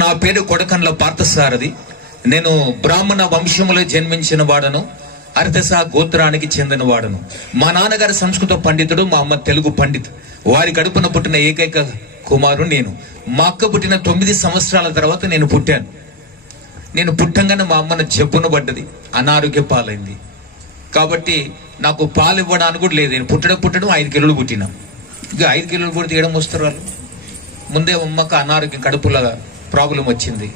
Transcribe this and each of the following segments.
నా పేరు కొడకండ్ల పార్థసారథి. నేను బ్రాహ్మణ వంశములో జన్మించిన వాడను. అర్ధస గోత్రానికి చెందిన వాడను. మా నాన్నగారు సంస్కృత పండితుడు, మా అమ్మ తెలుగు పండితు. వారి కడుపున పుట్టిన ఏకైక కుమారుడు నేను. మా అక్క పుట్టిన 9 సంవత్సరాల తర్వాత నేను పుట్టాను. నేను పుట్టంగానే మా అమ్మను జబ్బున పడ్డది, అనారోగ్య పాలైంది. కాబట్టి నాకు పాలు ఇవ్వడానికి కూడా లేదు. నేను పుట్టడం 5 కిలోలు పుట్టినా. ఇక 5 కిలోలు కూడా తీయడం వస్తారు వాళ్ళు. ముందే అమ్మకు అనారోగ్యం, కడుపుల ప్రాబ్లం వచ్చింది.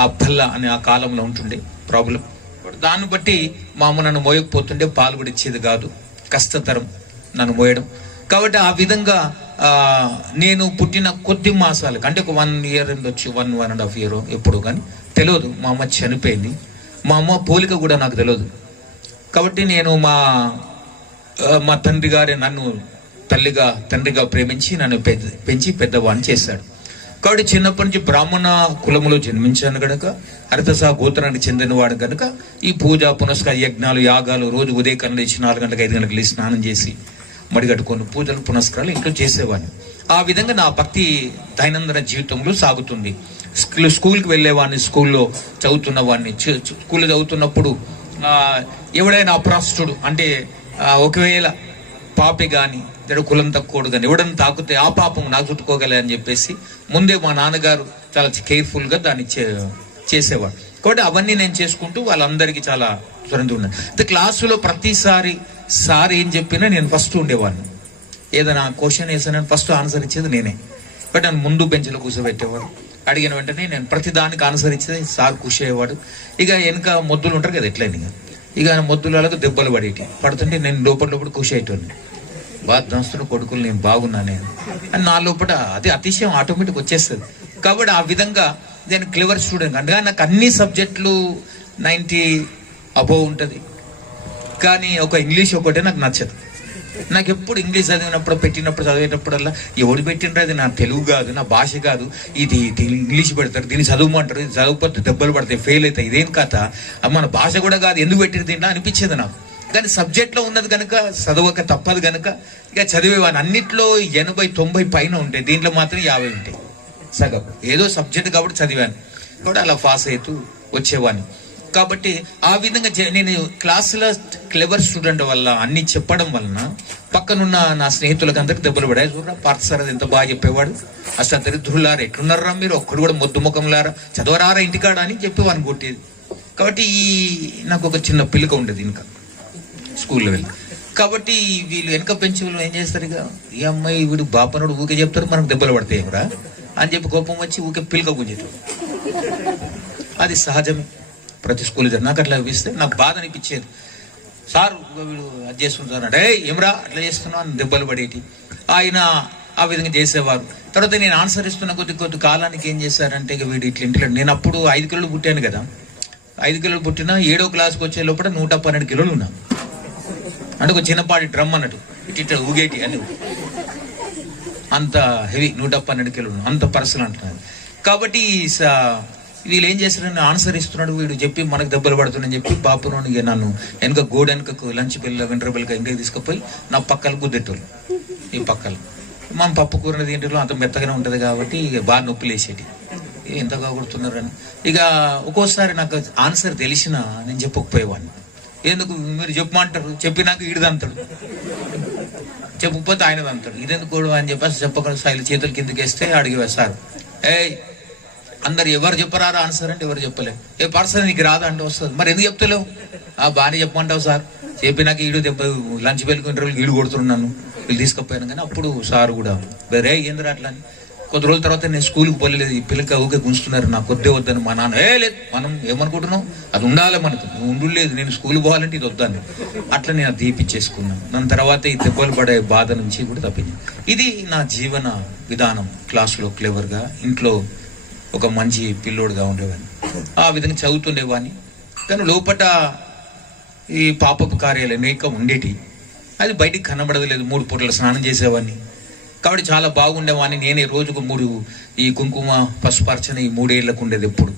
ఆ పల్ల అని ఆ కాలంలో ఉంటుండే ప్రాబ్లం. దాన్ని బట్టి మా అమ్మ నన్ను మోయకపోతుండే, పాలు కూడా ఇచ్చేది కాదు. కష్టతరం నన్ను మోయడం. కాబట్టి ఆ విధంగా నేను పుట్టిన కొద్ది మాసాలకు, అంటే ఒక 1 ఇయర్ వచ్చి 1.5 ఇయర్ ఎప్పుడు కానీ తెలియదు, మా అమ్మ చనిపోయింది. మా అమ్మ పోలిక కూడా నాకు తెలియదు. కాబట్టి నేను మా తండ్రి గారే నన్ను తండ్రిగా ప్రేమించి నన్ను పెంచి పెద్దవాడిని చేశాడు. కాబట్టి చిన్నప్పటి నుంచి బ్రాహ్మణ కులములో జన్మించాను గనక, అర్ధస గోత్రానికి చెందినవాడు కనుక ఈ పూజ పునస్కార యజ్ఞాలు యాగాలు రోజు ఉదయం లేచి 4 గంటలకు 5 గంటలకు లేచి స్నానం చేసి మడిగట్టుకొని పూజలు పునస్కారాలు ఇంట్లో చేసేవాడిని. ఆ విధంగా నా భక్తి దైనందిన జీవితంలో సాగుతుంది. స్కూల్కి వెళ్ళేవాడిని, స్కూల్లో చదువుతున్నవాడిని. స్కూల్లో చదువుతున్నప్పుడు ఎవడైనా అప్రాస్తుడు అంటే ఒకవేళ పాపి కానీ కులం తక్కువడు కానీ ఎవడన్నా తాకుతే ఆ పాపం నాకు చుట్టుకోగలే అని చెప్పేసి ముందే మా నాన్నగారు చాలా కేర్ఫుల్గా దాన్ని చేసేవాడు. కాబట్టి అవన్నీ నేను చేసుకుంటూ వాళ్ళందరికీ చాలా త్వరగా ఉన్నాను. అయితే క్లాసులో ప్రతిసారి సార్ ఏం చెప్పినా నేను ఫస్ట్ ఉండేవాడిని. ఏదైనా క్వశ్చన్ వేసానని ఫస్ట్ ఆన్సర్ ఇచ్చేది నేనే. బట్ నన్ను ముందు బెంచ్లో కూర్చోబెట్టేవాడు. అడిగిన వెంటనే నేను ప్రతి దానికి ఆన్సర్ ఇచ్చేది, సార్ ఖుషి అయ్యేవాడు. ఇక వెనక మొద్దులు ఉంటారు కదా ఎట్లయినా, ఇక మొద్దులకు దెబ్బలు పడుతుంటే నేను లోపల ఖుషి అయ్యేటోని. బాగా దంస్తున్న కొడుకులు నేను బాగున్నా నేను అని నా లోపల అది అతిశయం ఆటోమేటిక్ వచ్చేస్తుంది. కాబట్టి ఆ విధంగా నేను క్లెవర్ స్టూడెంట్. అంటే నాకు అన్ని సబ్జెక్టులు 90 అబోవ్ ఉంటుంది. కానీ ఒక ఇంగ్లీష్ ఒకటే నాకు నచ్చదు. నాకు ఎప్పుడు ఇంగ్లీష్ చదివేటప్పుడల్లా ఎవడు పెట్టినరు, అది నా తెలుగు కాదు, నా భాష కాదు, ఇది ఇంగ్లీష్ పెడతారు, దీన్ని చదువుమంటారు, ఇది చదువుకపోతే దెబ్బలు పడతాయి, ఫెయిల్ అవుతాయి, ఇదేం కథ, మన భాష కూడా కాదు, ఎందుకు పెట్టిన దీంట్లో అనిపించేది నాకు. కానీ సబ్జెక్ట్లో ఉన్నది కనుక చదవక తప్పదు కనుక ఇక చదివేవాడిని. అన్నిట్లో 80-90 పైన ఉంటాయి, దీంట్లో మాత్రం 50 ఉంటాయి సగం. ఏదో సబ్జెక్ట్ కాబట్టి చదివాను, కాబట్టి అలా పాస్ అవుతూ వచ్చేవాడిని. కాబట్టి ఆ విధంగా నేను క్లాసులో క్లెవర్ స్టూడెంట్ వల్ల అన్ని చెప్పడం వలన పక్కనున్న నా స్నేహితులకు అందరికి దెబ్బలు పడాయి. చూడరా పార్థసారథి ఎంత బాగా చెప్పేవాడు, అసలు దరిద్రులారా ఎట్లున్నారా మీరు, ఒక్కడు కూడా మొద్దు ముఖంలారా, చదవరారా ఇంటికాడ అని చెప్పేవాడిని కొట్టేది. కాబట్టి నాకు ఒక చిన్న పిల్లక ఉండేది ఇంకా స్కూల్లో వెళ్ళి. కాబట్టి వీళ్ళు వెనక పెంచులు ఏం చేస్తారు, ఇక ఈ అమ్మాయి వీడు బాపనుడు ఊకే చెప్తారు, మనకు దెబ్బలు పడతాయి ఏమరా అని చెప్పి కోపం వచ్చి ఊకే పిల్లక గుంజేటాడు. అది సహజమే ప్రతి స్కూల్. నాకు అట్లా అనిపిస్తే నాకు బాధ అనిపించేది. సార్ వీడు అది చేస్తుంటారు అంటే ఏమరా అట్లా చేస్తున్నావు అని దెబ్బలు పడేటి. ఆయన ఆ విధంగా చేసేవారు. తర్వాత నేను ఆన్సర్ ఇస్తున్న కొద్ది కాలానికి ఏం చేశారంటే, ఇక వీడు ఇట్లా ఇంట్లో నేను అప్పుడు 5 కిలోలు పుట్టాను కదా. 5 కిలోలు పుట్టినా 7వ క్లాస్కి వచ్చే లోపల 112 కిలోలు ఉన్నా. అంటే ఒక చిన్నపాటి డ్రమ్ అన్నట్టు ఇట్లా ఊగేటి అని, అంత హెవీ 112 కిలోలు అంత పర్సనల్ అంటున్నారు. కాబట్టి వీళ్ళు ఏం చేస్తారని ఆన్సర్ ఇస్తున్నాడు, వీడు చెప్పి మనకు దెబ్బలు పడుతుందని చెప్పి పాపను నన్ను వెనక వెనకకు లంచ్ పిల్ల వెంట్రబెల్గా వెనకకి తీసుకుపోయి నా పక్కలు గుద్దెట్టోళ్ళు. ఈ పక్కలు మనం పప్పు కూరని తింటారు, అంత మెత్తగానే ఉంటుంది కాబట్టి ఇక బాగా నొప్పి లేసేటి, ఎంతగా కొడుతున్నారు అని. ఇక ఒక్కోసారి నాకు ఆన్సర్ తెలిసినా నేను చెప్పకపోయేవాడిని. ఎందుకు మీరు చెప్పమంటారు, చెప్పినాక ఈడదంతాడు, చెప్పకపోతే ఆయనదంతాడు, ఇదెందుకు కూడా అని చెప్పేసి చెప్పకుండా స్థాయిలో చేతులు కిందకి వేస్తే అడిగేవా సార్, అందరు ఎవరు చెప్పరారా ఆన్సర్ అంటే ఎవరు చెప్పలేవు. ఏ పర్సన్ నీకు రాదా అంటే వస్తుంది, మరి ఎందుకు చెప్తలేవు, బాగానే చెప్పమంటావు సార్, చెప్పినాక ఈడు లంచ్ బెల్కి ఇంటర్వ్యూకి ఈడు కొడుతున్నాను వీళ్ళు తీసుకుపోయాను. కానీ అప్పుడు సార్ కూడా రే ఏంద్రా అట్లా అని. కొద్ది రోజుల తర్వాత నేను స్కూల్కి పోలేదు, ఈ పిల్లక ఊకే గుంచుతున్నారు, నాకు కొద్దే వద్దని. మా నాన్న లేదు మనం ఏమనుకుంటున్నాం అది ఉండాలి మనకు, నువ్వు ఉండలేదు, నేను స్కూల్ పోవాలంటే ఇది వద్దాను. అట్లా నేను అది తీపిచ్చేసుకున్నాను. దాని తర్వాత ఈ దెబ్బలు పడే బాధ నుంచి కూడా తప్పింది. ఇది నా జీవన విధానం. క్లాసులో క్లెవర్గా, ఇంట్లో ఒక మంచి పిల్లోడుగా ఉండేవాడిని, ఆ విధంగా చదువుతుండేవాడిని. కానీ లోపల ఈ పాపపు కార్యాలు అనేక ఉండేటి, అది బయటికి కనబడలేదు. 3 పూటల స్నానం చేసేవాడిని, కాబట్టి చాలా బాగుండేవాడిని. నేనే రోజుకు 3 ఈ కుంకుమ పసుపార్చన ఈ 3 ఏళ్ళకు ఉండేది. ఎప్పుడు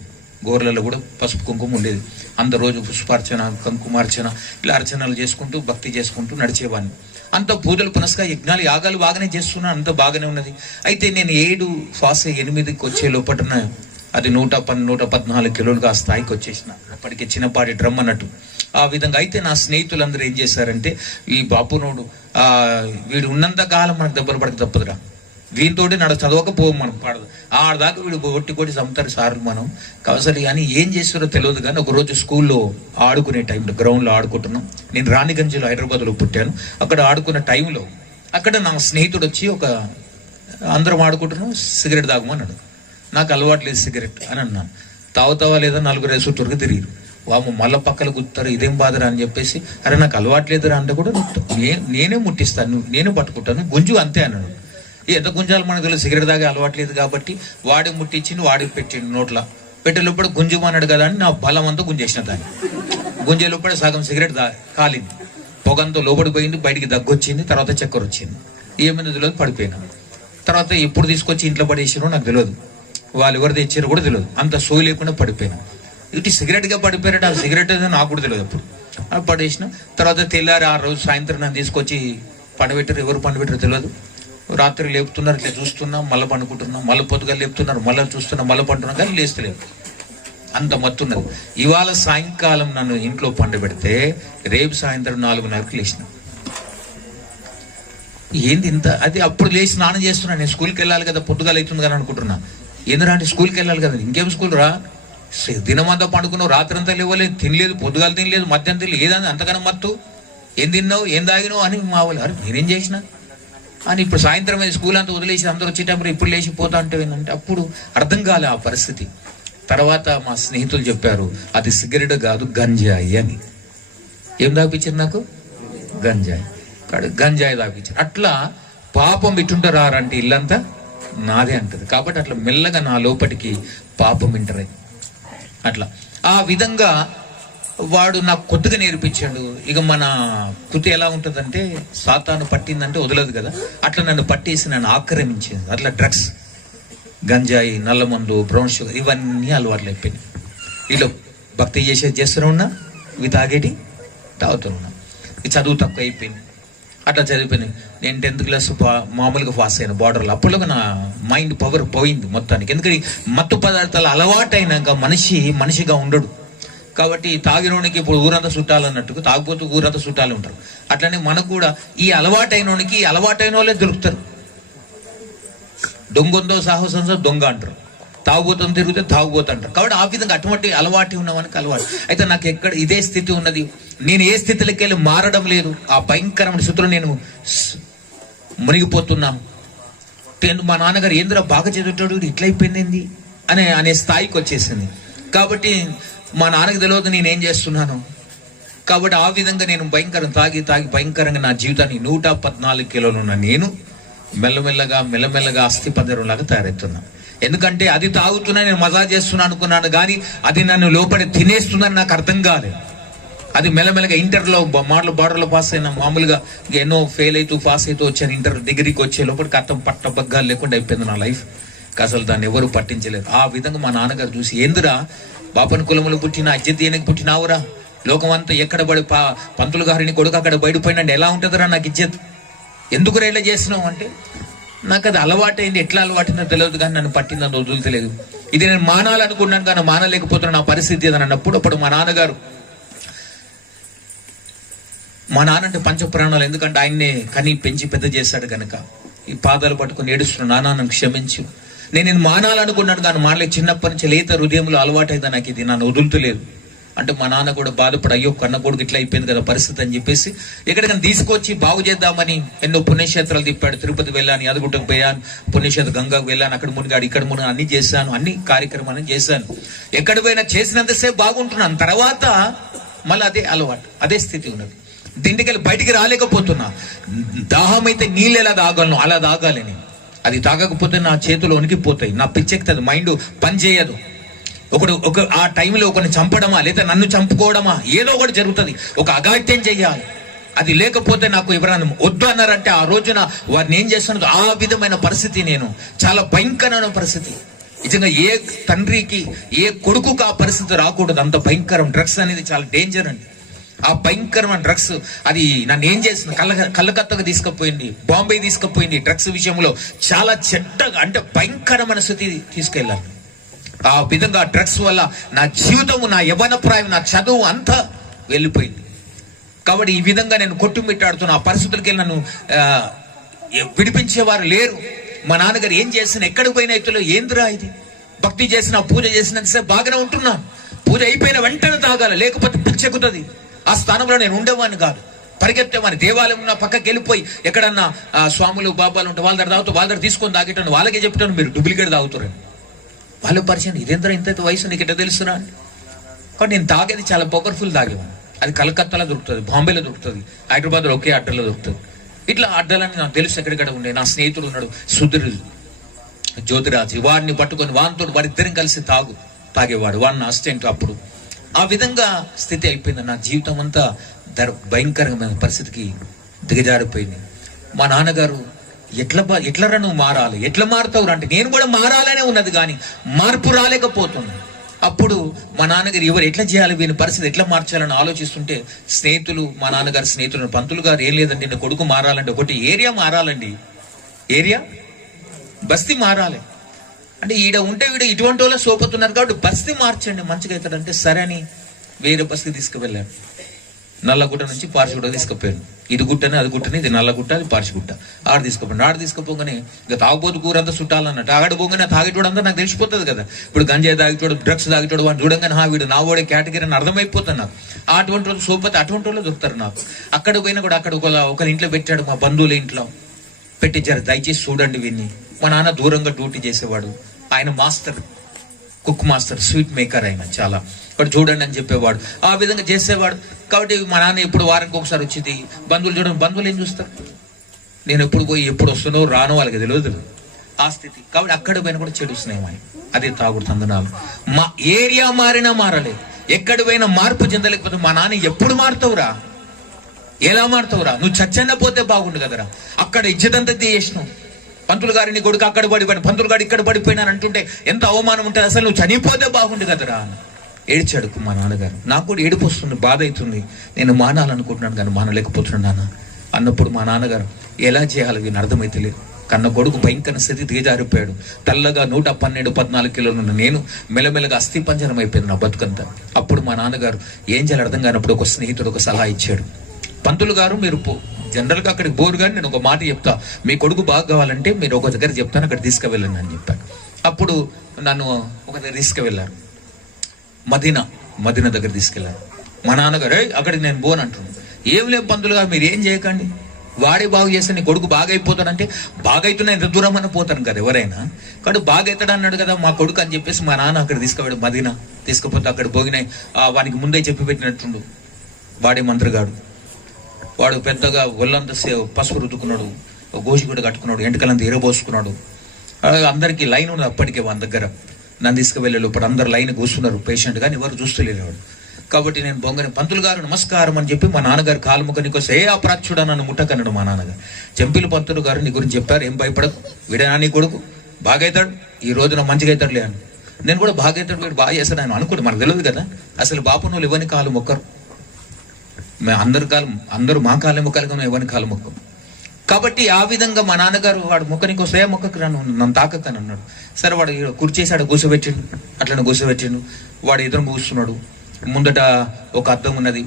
గోర్లలో కూడా పసుపు కుంకుమ ఉండేది. అంత రోజు పుష్పార్చన కుంకుమార్చన ఇలా అర్చనలు చేసుకుంటూ భక్తి చేసుకుంటూ నడిచేవాడిని. అంత పూజలు పునస్కార యజ్ఞాలు యాగాలు బాగానే చేస్తున్నాను, అంత బాగానే ఉన్నది. అయితే నేను 7 ఫాస్ 8కి వచ్చే లోపల అది 114 కిలోలుగా ఆ స్థాయికి వచ్చేసిన. అప్పటికి చిన్నపాటి డ్రమ్ అన్నట్టు. ఆ విధంగా అయితే నా స్నేహితులందరూ ఏం చేశారంటే, ఈ బాపునోడు వీడు ఉన్నంత కాలం మనకు దెబ్బలు పడక తప్పదురా, వీనితోటి చదవకపోవు మనం పాడదు, ఆడదాకా వీడు కొట్టి చంపుతారు సార్లు మనం కవసలి అని ఏం చేస్తారో తెలియదు. కానీ ఒకరోజు స్కూల్లో ఆడుకునే టైంలో గ్రౌండ్లో ఆడుకుంటున్నాం. నేను రాణిగంజ్లో హైదరాబాద్లో పుట్టాను. అక్కడ ఆడుకున్న టైంలో అక్కడ నా స్నేహితుడు వచ్చి అందరం ఆడుకుంటున్నాం, సిగరెట్ తాగమన్నాడు. నాకు అలవాటు లేదు సిగరెట్ అని అన్నాను. తాగుతావా లేదా, 4 రేసు చుట్టూరుగా తిరిగిరు. వాము మళ్ళీ పక్కన గుర్తారు, ఇదేం బాధరా అని చెప్పేసి, అరే నాకు అలవాటు లేదురా అంటే కూడా నేనే ముట్టిస్తాను, నేనే పట్టుకుంటాను, గుంజు అంతే అన్నాడు. ఎంత గుంజాలు మనకు తెలియదు, సిగరెట్ తాగే అలవాటు లేదు కాబట్టి వాడి ముట్టించింది, వాడికి పెట్టిండు నోట్ల పెట్టేలోపల గుంజుమన్నాడు కదా అని నా బలం అంతా గుంజేసిన దాన్ని. గుంజే లోపల సగం సిగరెట్ కాలింది, పొగంతో లోపడి పోయింది, బయటికి దగ్గొచ్చింది, తర్వాత చక్కెర వచ్చింది. ఏమైంది తెలియదు, పడిపోయినా. తర్వాత ఎప్పుడు తీసుకొచ్చి ఇంట్లో పడేసారో నాకు తెలియదు, వాళ్ళు ఎవరు తెచ్చారో కూడా తెలియదు. అంత సోయి లేకుండా పడిపోయినా. ఇటు సిగరెట్గా పడిపోయారట, ఆ సిగరెట్ నాకు కూడా తెలియదు అప్పుడు. అది పడేసిన తర్వాత తెల్లారి ఆ రోజు సాయంత్రం నన్ను తీసుకొచ్చి పండబెట్టారు. ఎవరు పండబెట్టారో తెలియదు. రాత్రి లేపుతున్నారు, ఇట్లా చూస్తున్నాం, మళ్ళీ పండుకుంటున్నాం, మళ్ళీ పొద్దుగా లేపుతున్నారు, మళ్ళీ చూస్తున్నాం, మళ్ళీ పండుతున్నాం, కానీ లేస్తలేము, అంత మత్తున్నది. ఇవాళ సాయంకాలం నన్ను ఇంట్లో పండబెడితే రేపు సాయంత్రం 4:30కి లేచిన. ఏంది ఇంత, అది అప్పుడు లేచి స్నానం చేస్తున్నా. నేను స్కూల్కి వెళ్ళాలి కదా, పొద్దుగాలు అవుతుంది కదా అనుకుంటున్నా. ఎందుకంటే అంటే స్కూల్కి వెళ్ళాలి కదా, ఇంకేం స్కూల్ రా, దినమంతా పండుకున్నావు, రాత్రి అంతా లేవలేదు, తినలేదు, పొద్దుగాలు తినలేదు, మధ్యాహ్నం తినలేదు, ఏదని అంతగానో మత్తు, ఏం తిన్నావు, ఏం తాగినావు అని మా వాళ్ళు, అరే నేనేం చేసిన అని. ఇప్పుడు సాయంత్రం స్కూల్ అంతా వదిలేసి అందరూ వచ్చేటప్పుడు ఇప్పుడు లేచి పోతా అంటే ఏంటంటే అప్పుడు అర్థం కాలే ఆ పరిస్థితి. తర్వాత మా స్నేహితులు చెప్పారు, అది సిగరెట్ కాదు గంజాయి అని. ఏం తాపించారు నాకు? గంజాయి. గంజాయి తాపించారు. అట్లా పాపం ఇటుంటారంటే ఇల్లంతా నాదే అంటది. కాబట్టి అట్లా మెల్లగా నా లోపటికి పాపం వింటరై అట్లా. ఆ విధంగా వాడు నాకు కొత్తగా నేర్పించాడు. ఇక మన కృతి ఎలా ఉంటుందంటే, సాతాను పట్టిందంటే వదలదు కదా, అట్లా నన్ను పట్టేసి నన్ను ఆక్రమించింది. అట్లా డ్రగ్స్, గంజాయి, నల్లమందు, బ్రౌన్ షుగర్ ఇవన్నీ అలవాట్లు అయిపోయినాయి. వీళ్ళు భక్తి చేస్తూనే ఉన్నా, ఇవి తాగుతున్నా. ఈ చదువు తక్కువ అయిపోయింది. అట్లా చదివిపోయినాయి. నేను 10th క్లాస్ మామూలుగా పాస్ అయిన బార్డర్లో. అప్పుడు నా మైండ్ పవర్ పోయింది మొత్తానికి. ఎందుకంటే మత్తు పదార్థాలు అలవాటైనాక మనిషిగా ఉండడు. కాబట్టి తాగినోనికి ఇప్పుడు ఊరంతా చుట్టాలు అన్నట్టుగా, తాగిపోతూ ఊరంతా చుట్టాలు ఉంటారు. అట్లనే మనకు కూడా ఈ అలవాటైనోనికి అలవాటైన వాళ్ళే దొరుకుతారు. దొంగందో సాహసంతో దొంగ అంటారు, తాగుబోతం తిరిగితే తాగుబోతు అంటారు. కాబట్టి ఆ విధంగా అటువంటి అలవాటు ఉన్నవానికి అలవాటు. అయితే నాకు ఎక్కడ ఇదే స్థితి ఉన్నది, నేను ఏ స్థితిలోకి వెళ్ళి మారడం లేదు. ఆ భయంకరమైన స్థితిలో నేను మునిగిపోతున్నాను. మా నాన్నగారు ఏందిరా బాగా చదువుతాడు, ఇట్లయిపోయింది అనే స్థాయికి వచ్చేసింది. కాబట్టి మా నాన్నకి తెలియదు నేనేం చేస్తున్నాను. కాబట్టి ఆ విధంగా నేను తాగి భయంకరంగా నా జీవితాన్ని 114 కిలోలు ఉన్న నేను మెల్లమెల్లగా అస్థి పంజరంలాగా తయారవుతున్నా. ఎందుకంటే అది తాగుతున్నా, నేను మజా చేస్తున్నా అనుకున్నాను, కానీ అది నన్ను లోపలి తినేస్తుందని నాకు అర్థం కాలేదు. అది మెల్లమెల్లగా ఇంటర్లో బార్డర్లో పాస్ అయినా, మామూలుగా ఎన్నో ఫెయిల్ అవుతూ పాస్ అవుతూ వచ్చాను. ఇంటర్ డిగ్రీకి వచ్చే లోపలికి అర్థం పట్టబగ్గాలు లేకుండా అయిపోయింది నా లైఫ్. అసలు దాన్ని ఎవరు పట్టించలేరు. ఆ విధంగా మా నాన్నగారు చూసి, ఏందిరా బాపని కులములు పుట్టిన అజ్జతీయనికి పుట్టినావురా, లోకం అంతా ఎక్కడ పడి పంతులు గారిని కొడుకు అక్కడ బయటపోయినండి, ఎలా ఉంటుందిరా నాకు ఇజ్జత్, ఎందుకు రేట్లా చేస్తున్నావు అంటే, నాకు అది అలవాటైంది. ఎట్లా అలవాటైందో తెలియదు, కానీ నన్ను పట్టిందని వదులుతలేదు. ఇది నేను మానాలనుకున్నాను కానీ మానలేకపోతున్నా, నా పరిస్థితి అని అన్నప్పుడు అప్పుడు మా నాన్నగారు, మా నాన్న అంటే పంచప్రాణాలు, ఎందుకంటే ఆయన్నే కని పెంచి పెద్ద చేశాడు కనుక, ఈ పాదాలు పట్టుకుని ఏడుస్తున్నా, నాన్న నన్ను క్షమించు, నేను ఇది మానాలనుకున్నాను కానీ మానలే, చిన్నప్పటి నుంచి లేత హృదయంలో అలవాటైందా నాకు, ఇది నన్ను వదులుతలేదు అంటే మా నాన్న కూడా బాధపడి, అయ్యో కన్న కొడుకు ఇట్లా అయిపోయింది కదా పరిస్థితి అని చెప్పేసి ఎక్కడికైనా తీసుకొచ్చి బాగు చేద్దామని ఎన్నో పుణ్యక్షేత్రాలు తిప్పాడు. తిరుపతి వెళ్ళాను, యాదగుట్టకు పోయాను, పుణ్యక్షేత్ర గంగాకు వెళ్ళాను, అక్కడ మునిగాడు, ఇక్కడ మునిగాడు, అన్ని చేశాను, అన్ని కార్యక్రమాన్ని చేశాను. ఎక్కడ పోయినా చేసినంతసేపు బాగుంటున్నాను, తర్వాత మళ్ళీ అదే అలవాటు, అదే స్థితి ఉన్నది. దీంట్లోకి బయటికి రాలేకపోతున్నా. దాహం అయితే నీళ్ళు ఎలా తాగలను అలా తాగాలి నేను. అది తాగకపోతే నా చేతులు వణికిపోతాయి, నా పిచ్చెక్కుతుంది, మైండ్ పని చేయదు. ఆ టైంలో ఒకరిని చంపడమా లేదా నన్ను చంపుకోవడమా ఏదో ఒకటి జరుగుతుంది, ఒక అఘాత్యం చెయ్యాలి. అది లేకపోతే నాకు ఎవరైనా వద్దు అన్నారంటే ఆ రోజున వారిని ఏం చేస్తున్నది, ఆ విధమైన పరిస్థితి, నేను చాలా భయంకరమైన పరిస్థితి. నిజంగా ఏ తండ్రికి ఏ కొడుకుకు ఆ పరిస్థితి రాకూడదు, అంత భయంకరం. డ్రగ్స్ అనేది చాలా డేంజర్ అండి. ఆ భయంకరమైన డ్రగ్స్ అది నన్ను ఏం చేసింది, కలకత్తాగా తీసుకుపోయింది, బాంబే తీసుకుపోయింది. డ్రగ్స్ విషయంలో చాలా చెడ్డగా అంటే భయంకరమైన స్థితి తీసుకెళ్ళాలి. ఆ విధంగా డ్రగ్స్ వల్ల నా జీవితము, నా యవ్వన ప్రాయం, నా చదువు అంతా వెళ్ళిపోయింది. కాబట్టి ఈ విధంగా నేను కొట్టుమిట్టాడుతున్న ఆ పరిస్థితులకి నన్ను విడిపించేవారు లేరు. మా నాన్నగారు ఏం చేసిన, ఎక్కడికి పోయిన ఇతరులు ఏందిరా ఇది, భక్తి చేసిన పూజ చేసినంతసేపు బాగానే ఉంటున్నాను, పూజ అయిపోయిన వెంటనే తాగాలి, లేకపోతే పిచ్చెక్కుతుంది. ఆ స్థానంలో నేను ఉండేవాడిని కాదు, పరిగెత్తేవాడిని. దేవాలయం ఉన్న పక్కకి వెళ్ళిపోయి ఎక్కడన్నా స్వాములు బాబాలు ఉంటే వాళ్ళ దగ్గర తాగుతూ వాళ్ళ దగ్గర తీసుకొని తాగేటాను. వాళ్ళకే చెప్తాను మీరు డూప్లికేట్ తాగుతారు. వాళ్ళు పరిచయం, ఇదేంద్ర ఇంత వయసు నీకు ఎట్లా తెలుస్తున్నా అని. కాబట్టి నేను తాగేది చాలా పవర్ఫుల్ తాగేవాడిని. అది కలకత్తాలో దొరుకుతుంది, బాంబేలో దొరుకుతుంది, హైదరాబాద్లో ఒకే అడ్డలో దొరుకుతుంది. ఇట్లా అడ్డలని నాకు తెలుసు ఎక్కడెక్కడ ఉండే. నా స్నేహితుడు ఉన్నాడు సుధీర్, జ్యోతిరాజు, వాడిని పట్టుకొని వాడితో వారిద్దరం కలిసి తాగేవాడు, వాడిని అసిస్టెంట్. అప్పుడు ఆ విధంగా స్థితి అయిపోయింది. నా జీవితం అంతా భయంకరమైన పరిస్థితికి దిగజారిపోయింది. మా నాన్నగారు ఎట్లరా నువ్వు మారాలి, ఎట్లా మారుతావు అంటే నేను కూడా మారాలనే ఉన్నది కానీ మార్పు రాలేకపోతుంది. అప్పుడు మా నాన్నగారు ఎవరు ఎట్లా చేయాలి, వీని పరిస్థితి ఎట్లా మార్చాలని ఆలోచిస్తుంటే స్నేహితులు, మా నాన్నగారు స్నేహితులు, పంతులు గారు ఏం లేదండి నా కొడుకు మారాలంటే ఒకటి ఏరియా మారాలండి, ఏరియా బస్తీ మారాలి అంటే ఈడ ఉంటే వీడ ఇటువంటి వాళ్ళే సోపుతున్నారు కాబట్టి బస్తీ మార్చండి మంచిగా అవుతాడంటే సరే అని వేరే బస్తీ తీసుకువెళ్ళాను. నల్లగుట్ట నుంచి పార్సిగుట్ట తీసుకుపోయాను. ఇది గుట్టని అది గుట్టని, ఇది నల్లగుట్ట అది పార్సిగుట్ట. ఆడ తీసుకుపోయాను. ఆడ తీసుకుపోగానే ఇంకా తాగుపోతు కూరంతా చుట్టాలన్నట్టు ఆడ పోగానే తాగేటోడంతా నాకు తెలిసిపోతుంది కదా. ఇప్పుడు గంజాయి తాగేటోడు, డ్రగ్స్ తాగేటోడు వాడిని చూడంగానే వీడు నా వాడే కేటగిరీ అని అర్థమైపోతుంది నాకు. అటువంటి వాళ్ళు సోపతి అటువంటి వాళ్ళు దొరుకుతారు నాకు. అక్కడ పోయినా కూడా అక్కడ ఒకరి ఇంట్లో పెట్టాడు, మా బంధువుల ఇంట్లో పెట్టి జర దయచేసి చూడండి విని. మా నాన్న దూరంగా డ్యూటీ చేసేవాడు, ఆయన master, cook master, sweet maker ఆయన చాలా, ఇక్కడ చూడండి అని చెప్పేవాడు. ఆ విధంగా చేసేవాడు. కాబట్టి మా నాన్న ఎప్పుడు వారానికి ఒకసారి వచ్చింది. బంధువులు చూడండి, బంధువులు ఏం చూస్తారు, నేను ఎప్పుడు పోయి ఎప్పుడు వస్తున్నో రాను వాళ్ళకి తెలియదు ఆ స్థితి. కాబట్టి అక్కడ పోయినా కూడా చెడు స్నేహం, అదే తాగుడు తందనాలు. మా ఏరియా మారినా మారలేదు, ఎక్కడ పోయినా మార్పు చెందలేకపోతే మా నాన్న ఎప్పుడు మారుతావురా, ఎలా మారుతావురా, నువ్వు చచ్చన్న పోతే బాగుండు కదరా. అక్కడ ఇజ్జతంతా చేసినావు. పంతులు గారిని కొడుకు అక్కడ పడిపోయిన, పంతులు గారు ఇక్కడ పడిపోయినాను అంటుంటే ఎంత అవమానం ఉంటుంది, అసలు నువ్వు చనిపోతే బాగుండు కదరా. ఏడ్చాడు మా నాన్నగారు. నాకు కూడా ఏడుపు వస్తుంది, బాధ అవుతుంది. నేను మానాలనుకుంటున్నాను కానీ మానలేకపోతున్నాను అన్నప్పుడు మా నాన్నగారు ఎలా చేయాలి వీని అర్థమైతే లేదు. కన్న కొడుకు భయంకర స్థితి దిగజారిపోయాడు. తెల్లగా 112-14 కిలోలు ఉన్న నేను మెల్లమెల్లగా అస్థి పంజరం అయిపోయింది నా బతుకంతా. అప్పుడు మా నాన్నగారు ఏం చేయాలి అర్థం కానప్పుడు ఒక స్నేహితుడు ఒక సలహా ఇచ్చాడు. పంతులు గారు మీరు జనరల్గా అక్కడికి బోరు కానీ నేను ఒక మాట చెప్తా, మీ కొడుకు బాగా కావాలంటే మీరు ఒక దగ్గర చెప్తాను, అక్కడ తీసుకువెళ్ళండి అని చెప్పాను. అప్పుడు నన్ను ఒక దగ్గర తీసుకువెళ్ళారు, మదీనా దగ్గర తీసుకెళ్ళారు. మా నాన్నగారు అక్కడికి నేను బోన్ అంటున్నాను. ఏం లేవు పంతులు గారు మీరు ఏం చేయకండి, వాడే బాగు చేస్తే నీ కొడుకు బాగా అయిపోతాడంటే బాగా అవుతున్నా ఎంత దూరం అని పోతాను కదా ఎవరైనా. కాబట్టి బాగా అవుతాడు అన్నాడు కదా మా కొడుకు అని చెప్పేసి మా నాన్న అక్కడ తీసుకుపోయాడు. మదీనా తీసుకుపోతే అక్కడ పోగినాయి వానికి ముందే చెప్పి పెట్టినట్టుండు. వాడే మంత్రిగాడు, వాడు పెద్దగా ఒళ్ళంతా పసుపు రుద్దుకున్నాడు, గోషిగుడ్డ కట్టుకున్నాడు, ఎంటకలంతా ఎరబోసుకున్నాడు. అందరికీ లైన్ ఉన్నది అప్పటికే వాని దగ్గర. నన్ను తీసుకువెళ్ళే లోపల అందరు లైన్ కూర్చున్నారు పేషెంట్, కానీ ఎవరు చూస్తలేరు. కాబట్టి నేను బొంగని పంతులు గారు నమస్కారం అని చెప్పి మా నాన్నగారు కాలు ముఖానికి వస్తే ఏ అప్రాచ్యుడా నన్ను ముట్టకన్నాడు మా నాన్నగారు. చెంపిలు పంతులు గారు నీ గురించి చెప్పారు, ఏం భయపడకు, వీడేనా నీ కొడుకు, బాగైతాడు, ఈ రోజున మంచిగా అవుతాడులే అని. నేను కూడా బాగా అవుతాడు, వీడు బాగా చేస్తాడు అని అనుకోండి, మనకు తెలియదు కదా. అసలు బాపు నువ్వు ఇవ్వని కాలు మొక్కరు, అందరూ మా కాళ్ళ మొక్కలుగా ఇవ్వని కాలు మొక్కం. కాబట్టి ఆ విధంగా మా నాన్నగారు వాడు మొక్కనికి వస్తే మొక్కకు నన్ను తాకక్కని అన్నాడు. సరే వాడు కుర్చేసాడు, కూర్చోబెట్టిండు, అట్లనే కూర్చోబెట్టిండు. వాడు ఎదురు కూస్తున్నాడు. ముందట ఒక అద్దం ఉన్నది,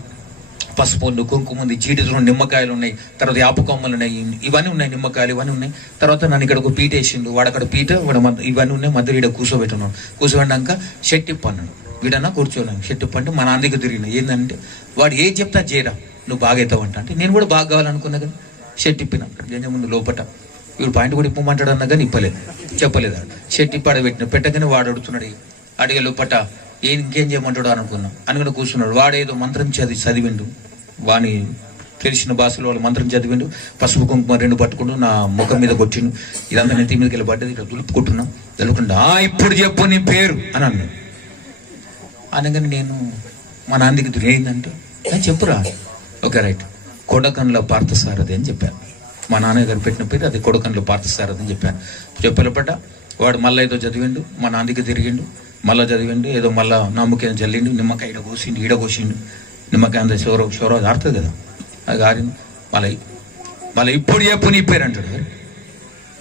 పసుపు ఉంది, కుంకుమ ఉంది, చీటితో నిమ్మకాయలు ఉన్నాయి, తర్వాత యాపకొమ్మలు ఉన్నాయి, ఇవన్నీ ఉన్నాయి, నిమ్మకాయలు ఇవన్నీ ఉన్నాయి. తర్వాత నన్ను ఇక్కడ ఒక పీట వేసిండు, వాడు అక్కడ పీట, వాడు ఇవన్నీ ఉన్నాయి, మధ్యలో ఇక్కడ కూర్చోబెట్టున్నాడు. కూర్చోబెట్టాక షెట్ ఇప్పన్నాడు. వీడన్నా కూర్చోలేను, షెట్ ఇప్పంటే మా నాన్న దగ్గర తిరిగిన. ఏంటంటే వాడు ఏం చెప్తా చేయరా నువ్వు బాగా అవుతావంట అంటే నేను కూడా బాగా కావాలనుకున్నా కానీ షెట్ ఇప్పినా. దేని ముందు లోపట వీడు పాయింట్ కూడా ఇప్పమంటాడు అన్నా కానీ ఇప్పలేదు, చెప్పలేదు. షెట్ ఇప్పాడ పెట్టగానే వాడు అడుగుతున్నాడు. అడిగే లోపట ఇంకేం చేయమంటాడు అనుకున్నాం అనుకుని కూర్చున్నాడు. వాడేదో మంత్రం చదివిండు, వాని తెలిసిన భాషలో వాళ్ళు మంత్రం చదివిండు. పసుపు కుంకుమ 2 పట్టుకుంటూ నా ముఖం మీద కొట్టిండు. ఇదంతా నెత్తి మీదకి వెళ్ళి పడ్డది, ఇక్కడ దులుపుకుంటున్నాం. తెలుపుకుంటా ఇప్పుడు చెప్పు నీ పేరు అని అన్నాడు. అనగానే నేను మా నాన్నకి ఏంటంటే చెప్పురా, ఓకే రైట్, కొడకండ్ల పార్థసారథి అని చెప్పాను. మా నాన్నగారు పెట్టిన పేరు అది కొడకండ్ల పార్థసారథి అని చెప్పాను. చెప్పలపట వాడు మళ్ళీ ఏదో చదివిండు, మా నాన్నకి తిరిగిండు, మళ్ళీ చదివిండు, ఏదో మళ్ళీ నమ్మకం జల్లిండు, నిమ్మకాయ ఈడ కోసిండు, నిమ్మకాయ అంత షోరో ఆడుతుంది కదా, అది ఆరింది. మళ్ళీ ఇప్పుడు చెప్పు నీ పేరు అంటాడు.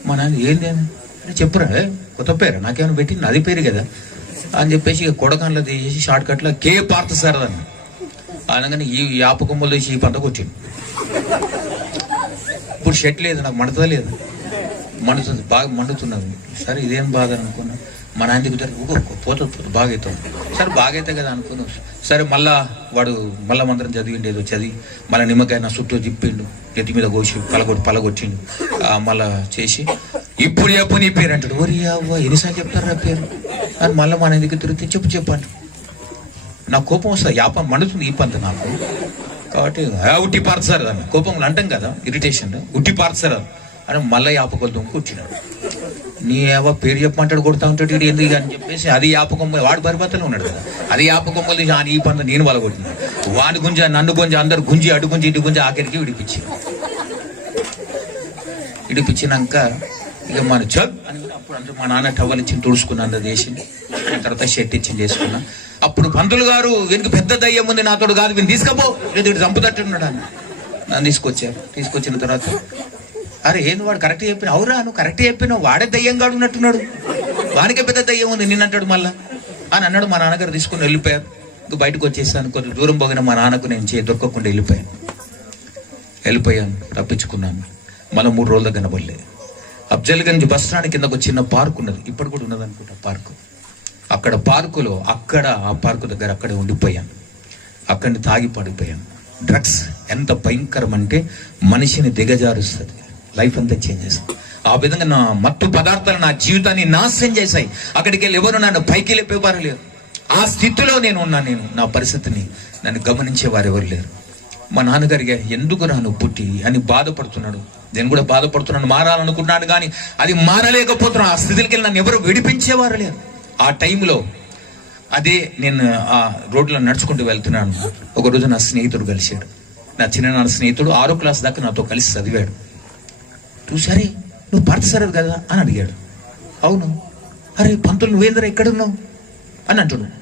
మా నాన్న ఏంది చెప్పురా, కొత్త పేరు నాకేమైనా పెట్టింది, అది పేరు కదా. అని చెప్పేసి ఇక కొడకంలో తీసేసి షార్ట్ కట్లో కే పార్థసారథి అని అనగానే ఈ యాప కొమ్మలు తీసి ఈ పంట కొట్టిండు. ఇప్పుడు షెట్ లేదు, నాకు మండుతుందా లేదు, మండుతుంది, బాగా మండుతున్నది. సరే ఇదేం బాధ అనుకున్నా, మా నాన్న దిగుతారు పోతుంది బాగా అవుతుంది. సరే బాగా అవుతాయి కదా అనుకున్నాం. సరే మళ్ళా వాడు మళ్ళా మంత్రం చదివిండు, ఏదో చదివి మళ్ళీ నిమ్మకాయ నా చుట్టూ తిప్పిండు, ఎత్తి మీద కోసి పలగొట్టిండు. మళ్ళా చేసి ఇప్పుడు చెప్పు నీ పేరు అంటాడు. ఓరి అవ్వ ఎన్నిసార్లు చెప్తారా పేరు అని మళ్ళీ మా నాన్న దగ్గర తిరిగితే చెప్పండి. నాకు కోపం వస్తుంది, యాప మండుతుంది ఈ పంత నాకు. కాబట్టి ఉట్టి పార్చారు అని కోపంలో అంటాం కదా, ఇరిటేషన్ ఉట్టి పార్చారు అని మళ్ళీ యాపకొద్దాం కూర్చున్నాడు. నీ ఏవో పేరు చెప్పమంటాడు, కొడతా ఉంటాడు ఇటు ఎందుకు అని చెప్పేసి అది యాపకొమ్మ, వాడు పరిపత్తలో ఉన్నాడు కదా, అది యాపకొమ్మలు తీసి ఈ పంత నేను వలగొట్టినా. వాడి గుంజ నన్ను గుంజ అందరు గుంజి అటు గుంజి ఇటు గుంజి ఆఖరికి విడిపించినాక ఇక మన చల్ అని అప్పుడు అంటే మా నాన్న టవల్ ఇచ్చి తుడుచుకున్నాను, అది వేసింది. తర్వాత షర్ట్ ఇచ్చి చేసుకున్నా. అప్పుడు పంతులు గారు వెనుక పెద్ద దయ్యం ఉంది నాతోడు కాదు, వీళ్ళు తీసుకపో లేదు ఇటు చంపుతట్టున్నాడు అని నన్ను తీసుకొచ్చారు. తీసుకొచ్చిన తర్వాత అరే ఏంది వాడు కరెక్ట్ చెప్పిన, అవురా నువ్వు కరెక్ట్ చెప్పినావు, వాడే దయ్యంగా ఉన్నట్టున్నాడు, వానికే పెద్ద దయ్యం ఉంది నిన్నంటాడు మళ్ళా అని అన్నాడు. మా నాన్నగారు తీసుకుని వెళ్ళిపోయారు. ఇంక బయటకు వచ్చేసాను, కొంచెం దూరం పోగిన మా నాన్నకు నేను దొరకకుండా వెళ్ళిపోయాను, తప్పించుకున్నాను. మళ్ళీ 3 రోజులు కనబడలేదు. అఫ్జల్గంజ్ బస్ స్టాండ్ కింద ఒక చిన్న పార్క్ ఉన్నది, ఇప్పుడు కూడా ఉన్నది అనుకుంటా పార్కు. అక్కడ పార్కులో ఆ పార్కు దగ్గర అక్కడే ఉండిపోయాను. అక్కడిని తాగి పడిపోయాను. డ్రగ్స్ ఎంత భయంకరం అంటే మనిషిని దిగజారుస్తుంది, లైఫ్ అంతా చేంజ్ చేస్తుంది. ఆ విధంగా నా మత్తు పదార్థాలు నా జీవితాన్ని నాశనం చేశాయి. అక్కడికి వెళ్ళి ఎవరు నన్ను పైకి లేపేవారు లేరు. ఆ స్థితిలో నేను నా పరిస్థితిని నన్ను గమనించేవారు ఎవరు లేరు. మా నాన్నగారికి ఎందుకు రాను పుట్టి అని బాధపడుతున్నాడు. నేను కూడా బాధపడుతున్నాను, మారాలనుకున్నాను కానీ అది మారలేకపోతున్నాను. ఆ స్థితికి వెళ్ళి నన్ను ఎవరు విడిపించేవారు లేరు. ఆ టైంలో అదే నేను ఆ రోడ్లో నడుచుకుంటూ వెళ్తున్నాను. ఒకరోజు నా స్నేహితుడు కలిశాడు. నా చిన్ననాన్న స్నేహితుడు 6వ క్లాస్ దాకా నాతో కలిసి చదివాడు. చూసారే నువ్వు పార్థసారథి కదా అని అడిగాడు. అవును. అరే పంతులు నువ్వేందరా ఎక్కడున్నావు అని అంటున్నావు.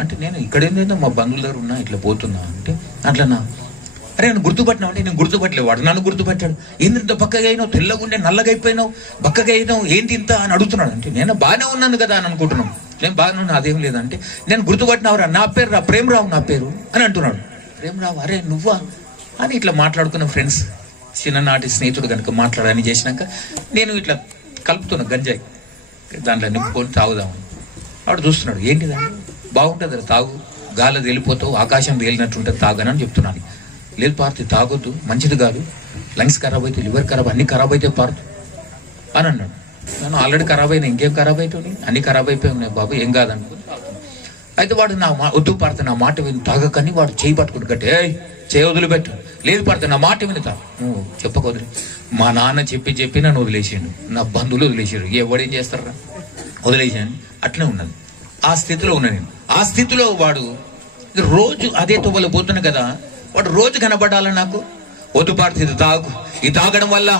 అంటే నేను ఇక్కడేందో మా బంధువుల దగ్గర ఉన్నా, ఇట్లా పోతున్నా అంటే అట్లన్నా. అరే నన్ను గుర్తుపట్టినావు అంటే నేను గుర్తుపట్టలేదు, వాడు నన్ను గుర్తుపట్టాడు. ఏంది ఇంత బక్కగా అయినావు, తెల్లగుండే నల్లగా అయిపోయినావు, బక్కగా అయినావు, ఏంటి ఇంత అని అడుగుతున్నాడు. అంటే నేను బాగానే ఉన్నాను కదా అని అనుకుంటున్నాను. నేను బాగానే ఉన్నా, అదేం లేదంటే నేను గుర్తుపట్టినావురా, నా పేరు రా ప్రేమరావు నా పేరు అని అంటున్నాడు. ప్రేమరావు అరే నువ్వా అని ఇట్లా మాట్లాడుకున్న ఫ్రెండ్స్, చిన్ననాటి స్నేహితుడు కనుక మాట్లాడని చేసినాక నేను ఇట్లా కలుపుతున్నా గంజాయి, దాంట్లో నింపుకొని తాగుదామని. వాడు చూస్తున్నాడు, ఏంటిదా బాగుంటుంది తాగు, గాలి వెళ్ళిపోతావు, ఆకాశం తేలినట్టు ఉంటుంది తాగనని చెప్తున్నాను. లేదు పార్తు తాగొద్దు, మంచిది కాదు, లంగ్స్ ఖరాబ్ అయితే, లివర్ ఖరాబ్, అన్ని ఖరాబ్ అయితే పార్తు అని అన్నాడు. నేను ఆల్రెడీ ఖరాబ్ అయినా, ఇంకేం ఖరాబ్ అవుతుంది, అన్ని ఖరాబ్ అయిపోయి ఉన్నాయి బాబు, ఏం కాదనుకుని. అయితే వాడు నా వద్దు పార్త నా మాట విని తాగకని వాడు చేయి పట్టుకుంటు కట్టే చేయి వదిలిపెట్టు. లేదు పార్త నా మాట విని తాగు, నువ్వు చెప్పకొదిలి. మా నాన్న చెప్పి నన్ను వదిలేసాడు, నా బంధువులు వదిలేసాడు, ఎవడేం చేస్తారా వదిలేసాను. అట్లనే ఉన్నది, ఆ స్థితిలో ఉన్నా నేను. ఆ స్థితిలో వాడు రోజు అదే తొవ్వలు పోతున్నా కదా, వాడు రోజు కనబడాలి నాకు. వద్దు పార్త ఇది తాగు, ఇది తాగడం వల్ల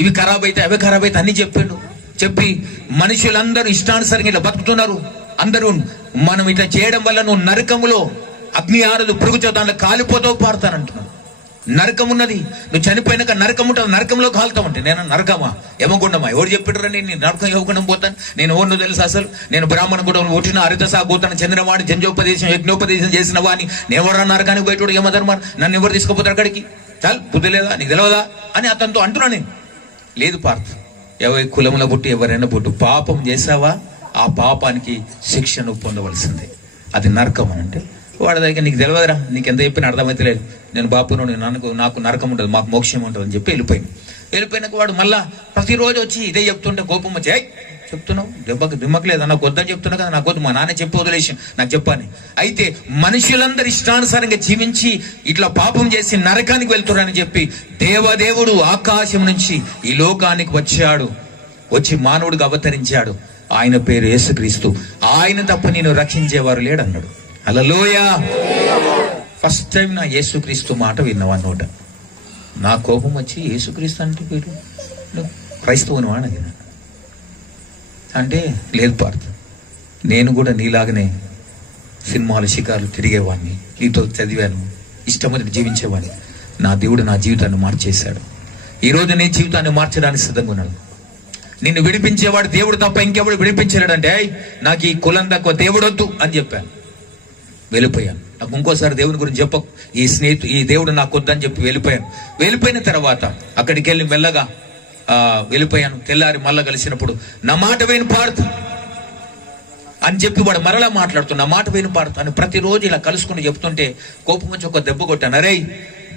ఇవి ఖరాబ్ అయితే అవి ఖరాబ్ అయితే అన్ని చెప్పి మనుషులందరూ ఇష్టానుసారంగా ఇట్లా బతుకుతున్నారు. అందరూ మనం ఇట్లా చేయడం వల్ల నువ్వు నరకములో అగ్ని ఆరదు, పురుగుతో దాంట్లో కాలిపోతావు పారుతానంటున్నాడు. నరకం ఉన్నది, నువ్వు చనిపోయినాక నరకం ఉంటుంది, నరకంలో కాలుతామంటే నేను నరకమా యమగుండమా ఎవరు చెప్పాడురా, నేను నరకం యమగుండం పోతాను, నేను ఎవరు తెలుసు అసలు, నేను బ్రాహ్మణ గుండం ఒట్టిన హరితసా గోతాను చెందినవాడిని, జంజోపదేశం యజ్ఞోపదేశం చేసిన వాడిని, నేను ఎవరా నరకానికి బయటోడు యమధర్మాన్ని, నన్ను ఎవరు తీసుకుపోతారు అక్కడికి, చాలు బుద్ధి లేదా నీకు తెలియదా అని అతనితో అంటున్నా నేను. లేదు పార్థ, ఎవరి కులంలో పుట్టి ఎవరైనా పుట్టు, పాపం చేసావా ఆ పాపానికి శిక్షను పొందవలసిందే, అది నరకం అని అంటే. వాడి దగ్గర నీకు తెలియదురా, నీకు ఎంత చెప్పినా అర్థమైతే లేదు, నేను బాపును నాకు నరకం ఉంటుంది, మాకు మోక్షం ఉంటుంది అని చెప్పి వెళ్ళిపోయినాక వాడు మళ్ళా ప్రతిరోజు వచ్చి ఇదే చెప్తుంటే కోపం వచ్చి చెప్తున్నావు దిమ్మకు లేదా, నాకు వద్దని చెప్తున్నా కదా, నాకు వద్దు, మా నాన్న చెప్పి వదిలేసి నాకు చెప్పాను. అయితే మనుషులందరూ ఇష్టానుసారంగా జీవించి ఇట్లా పాపం చేసి నరకానికి వెళ్తున్నారని చెప్పి దేవదేవుడు ఆకాశం నుంచి ఈ లోకానికి వచ్చి మానవుడిగా అవతరించాడు. ఆయన పేరు యేసుక్రీస్తు. ఆయన తప్ప నేను రక్షించేవారు లేడన్నాడు. హల్లెలూయా. ఫస్ట్ టైం నా యేసుక్రీస్తు మాట విన్నావా నోట. నా కోపం వచ్చి యేసుక్రీస్తు అంటే పేరు క్రైస్తవుని వాడిన అంటే లేదు పార్థ, నేను కూడా నీలాగనే సినిమాలు షికార్లు తిరిగేవాడిని, నీతో చదివాను, ఇష్టమని జీవించేవాడిని. నా దేవుడు నా జీవితాన్ని మార్చేశాడు. ఈరోజు నీ జీవితాన్ని మార్చడానికి సిద్ధంగా ఉన్నాడు. నిన్ను విడిపించేవాడు దేవుడు తప్ప ఇంకెవడు విడిపించలేడంటే, నాకు ఈ కులం తక్కువ, దేవుడు వద్దు అని చెప్పాను. వెళ్ళిపోయాను. నాకు ఇంకోసారి దేవుని గురించి చెప్పకు, ఈ దేవుడు నాకు వద్దని చెప్పి వెళ్ళిపోయాను. వెళ్ళిపోయిన తర్వాత అక్కడికి వెళ్ళి మెల్లగా వెళ్ళిపోయాను. తెల్లారి మళ్ళా కలిసినప్పుడు నా మాట విని పాడుతూ అని చెప్పి వాడు మరలా మాట్లాడుతూ నా మాట విని పాడుతాను. ప్రతిరోజు ఇలా కలుసుకుని చెప్తుంటే కోపం వచ్చి ఒక దెబ్బ కొట్టాను. అరే,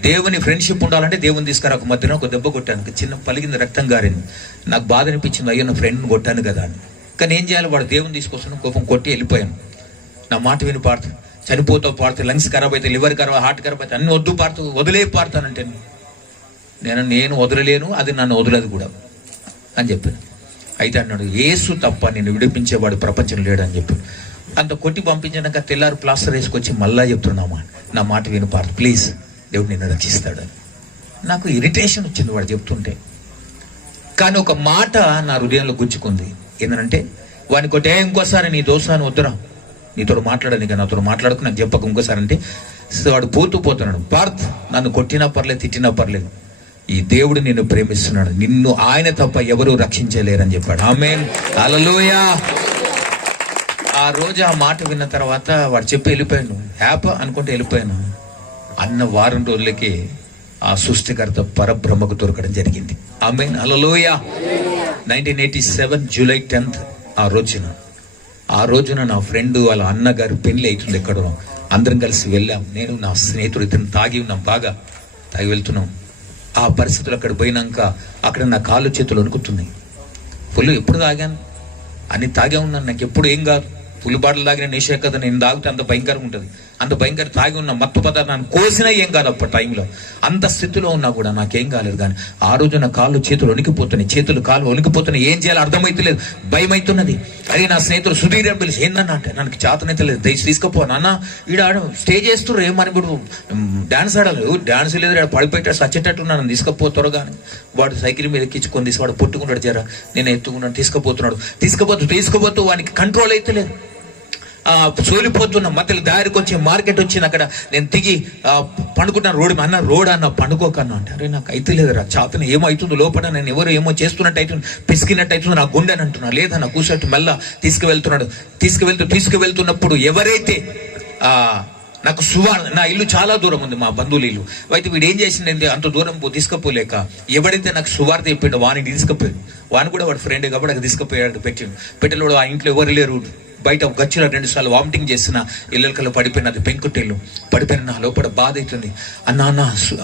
దేవుని ఫ్రెండ్షిప్ ఉండాలంటే దేవుని తీసుకురా. ఒక మధ్యన ఒక దెబ్బ కొట్టాను, చిన్న పలిగింది, రక్తం గారింది. నాకు బాధ అనిపించింది, అయ్యో నా ఫ్రెండ్ని కొట్టాను కదా అని. కానీ ఏం చేయాలి, వాడు దేవుని తీసుకొస్తాను, కోపం కొట్టి వెళ్ళిపోయాను. నా మాట విని పాడుతాను. చనిపోతావు పాడుతూ, లంగ్స్ ఖరాబ్ అయితే, లివర్ ఖరాబ్, హార్ట్ ఖరాబ్ అయితే అన్ని వద్దు పాడుతూ వదిలే పాడుతానంటే నేను వదలలేను, అది నన్ను వదలదు కూడా అని చెప్పాను. అయితే అన్నాడు, యేసు తప్ప నేను విడిపించేవాడు ప్రపంచం లేడు అని చెప్పి అంత కొట్టి పంపించాక తెల్లారు ప్లాస్టర్ వేసుకొచ్చి మళ్ళా చెప్తున్నామా, నా మాట విని పాడు ప్లీజ్, దేవుడు నిన్ను రక్షిస్తాడని. నాకు ఇరిటేషన్ వచ్చింది వాడు చెప్తుంటే. కానీ ఒక మాట నా హృదయంలో గుచ్చుకుంది. ఏంటంటే వాడిని కొట్టే, ఇంకోసారి నీ దోసాన్ని వద్దురా, నీతో మాట్లాడాను కానీ నాతో మాట్లాడుకు, నాకు చెప్పక ఇంకోసారి అంటే వాడు పోతున్నాడు. పార్థ్, నన్ను కొట్టినా పర్లేదు, తిట్టినా పర్లేదు, ఈ దేవుడు నిన్ను ప్రేమిస్తున్నాడు, నిన్ను ఆయన తప్ప ఎవరూ రక్షించలేరని చెప్పాడు. ఆమేన్, హల్లెలూయా. ఆ రోజు ఆ మాట విన్న తర్వాత వాడు చెప్పి వెళ్ళిపోయాను. హ్యాపీ అనుకుంటే వెళ్ళిపోయాను. అన్న వారం రోజులకి ఆ సృష్టికర్త పరబ్రహ్మకు దొరకడం జరిగింది. ఆమేన్, హల్లెలూయా. 1987 జూలై 10th ఆ రోజున నా ఫ్రెండ్ వాళ్ళ అన్నగారు పెళ్లి అవుతుంది ఎక్కడో. అందరం కలిసి వెళ్ళాం. నేను నా స్నేహితుడు ఇతను తాగి ఉన్నాం, బాగా తాగి వెళ్తున్నాం. ఆ పరిస్థితులు అక్కడ పోయినాక అక్కడ నా కాళ్ళు చేతులు వణుకుతున్నాయి. ఫుల్ ఎప్పుడు తాగాను, అన్ని తాగే ఉన్నాను, నాకు ఎప్పుడు ఏం కాదు. ఫుల్ బాటలు తాగిన నేషే కదా, నేను తాగితే అంత భయంకరంగా ఉంటుంది. అంత భయంకర తాగి ఉన్న మత్తు పదార్థాన్ని కోసినా ఏం కాదు. అప్పటి టైంలో అంత స్థితిలో ఉన్నా కూడా నాకేం కాలేదు. కానీ ఆ రోజు నా కాళ్ళు చేతులు వణికిపోతున్నాయి, కాళ్ళు వణికిపోతున్నాయి. ఏం చేయాలో అర్థమైతలేదు, భయం అవుతున్నది. అది నా స్నేహితుడు సుధీర్ అని పిలిచి, ఏందన్నా అంటే నాకు చేతనైతే లేదు, దయచేసి తీసుకుపో నాన్న, ఈడ స్టేజ్ చేస్తున్నారు ఏమని ఇప్పుడు డాన్స్ ఆడాలి, డాన్స్ లేదు, ఆడ పడిపోయాడు సచ్చేటట్టు నన్ను తీసుకుపో త్వరగా. వాడు సైకిల్ మీద ఎక్కించుకొని తీసి వాడు పొట్టుకున్నాడు, జరా నేను ఎత్తుకున్నాను, తీసుకుపోతూ వానికి కంట్రోల్ అయితే లేదు. సోలిపోతున్న మధ్యలో దారికి వచ్చి మార్కెట్ వచ్చింది. అక్కడ నేను దిగి పండుకుంటాను రోడ్డు అన్న, అన్న పండుకోకన్నా అంటే, అరే నాకు అయితే లేదురా, చేతన ఏమవుతుందో లోపల, నేను ఎవరు ఏమో చేస్తున్నట్టు అవుతుంది, పిసికినట్టు అవుతుంది నా గుండె అని అంటున్నా. లేదన్న కూర్చోట్టు మెల్ల తీసుకువెళ్తున్నప్పుడు ఎవరైతే నాకు నా ఇల్లు చాలా దూరం ఉంది, మా బంధువుల ఇల్లు. అయితే వీడు ఏం చేసిందంటే అంత దూరం తీసుకుపోలేక ఎవడైతే నాకు సువార్త చెప్పిండో వాడిని తీసుకుపోయాడు. వాడిని కూడా వాడు ఫ్రెండ్ కాబట్టి అక్కడ తీసుకుపోయాడు. పెట్టినప్పుడు ఆ ఇంట్లో ఎవరు లేరు, బయట గచ్చిలో 2 సార్లు వామిటింగ్ చేసిన, ఇళ్ళకల్లో పడిపోయినది, పెంకుటిల్లు పడిపోయిన. నా లోపల బాధ అవుతుంది.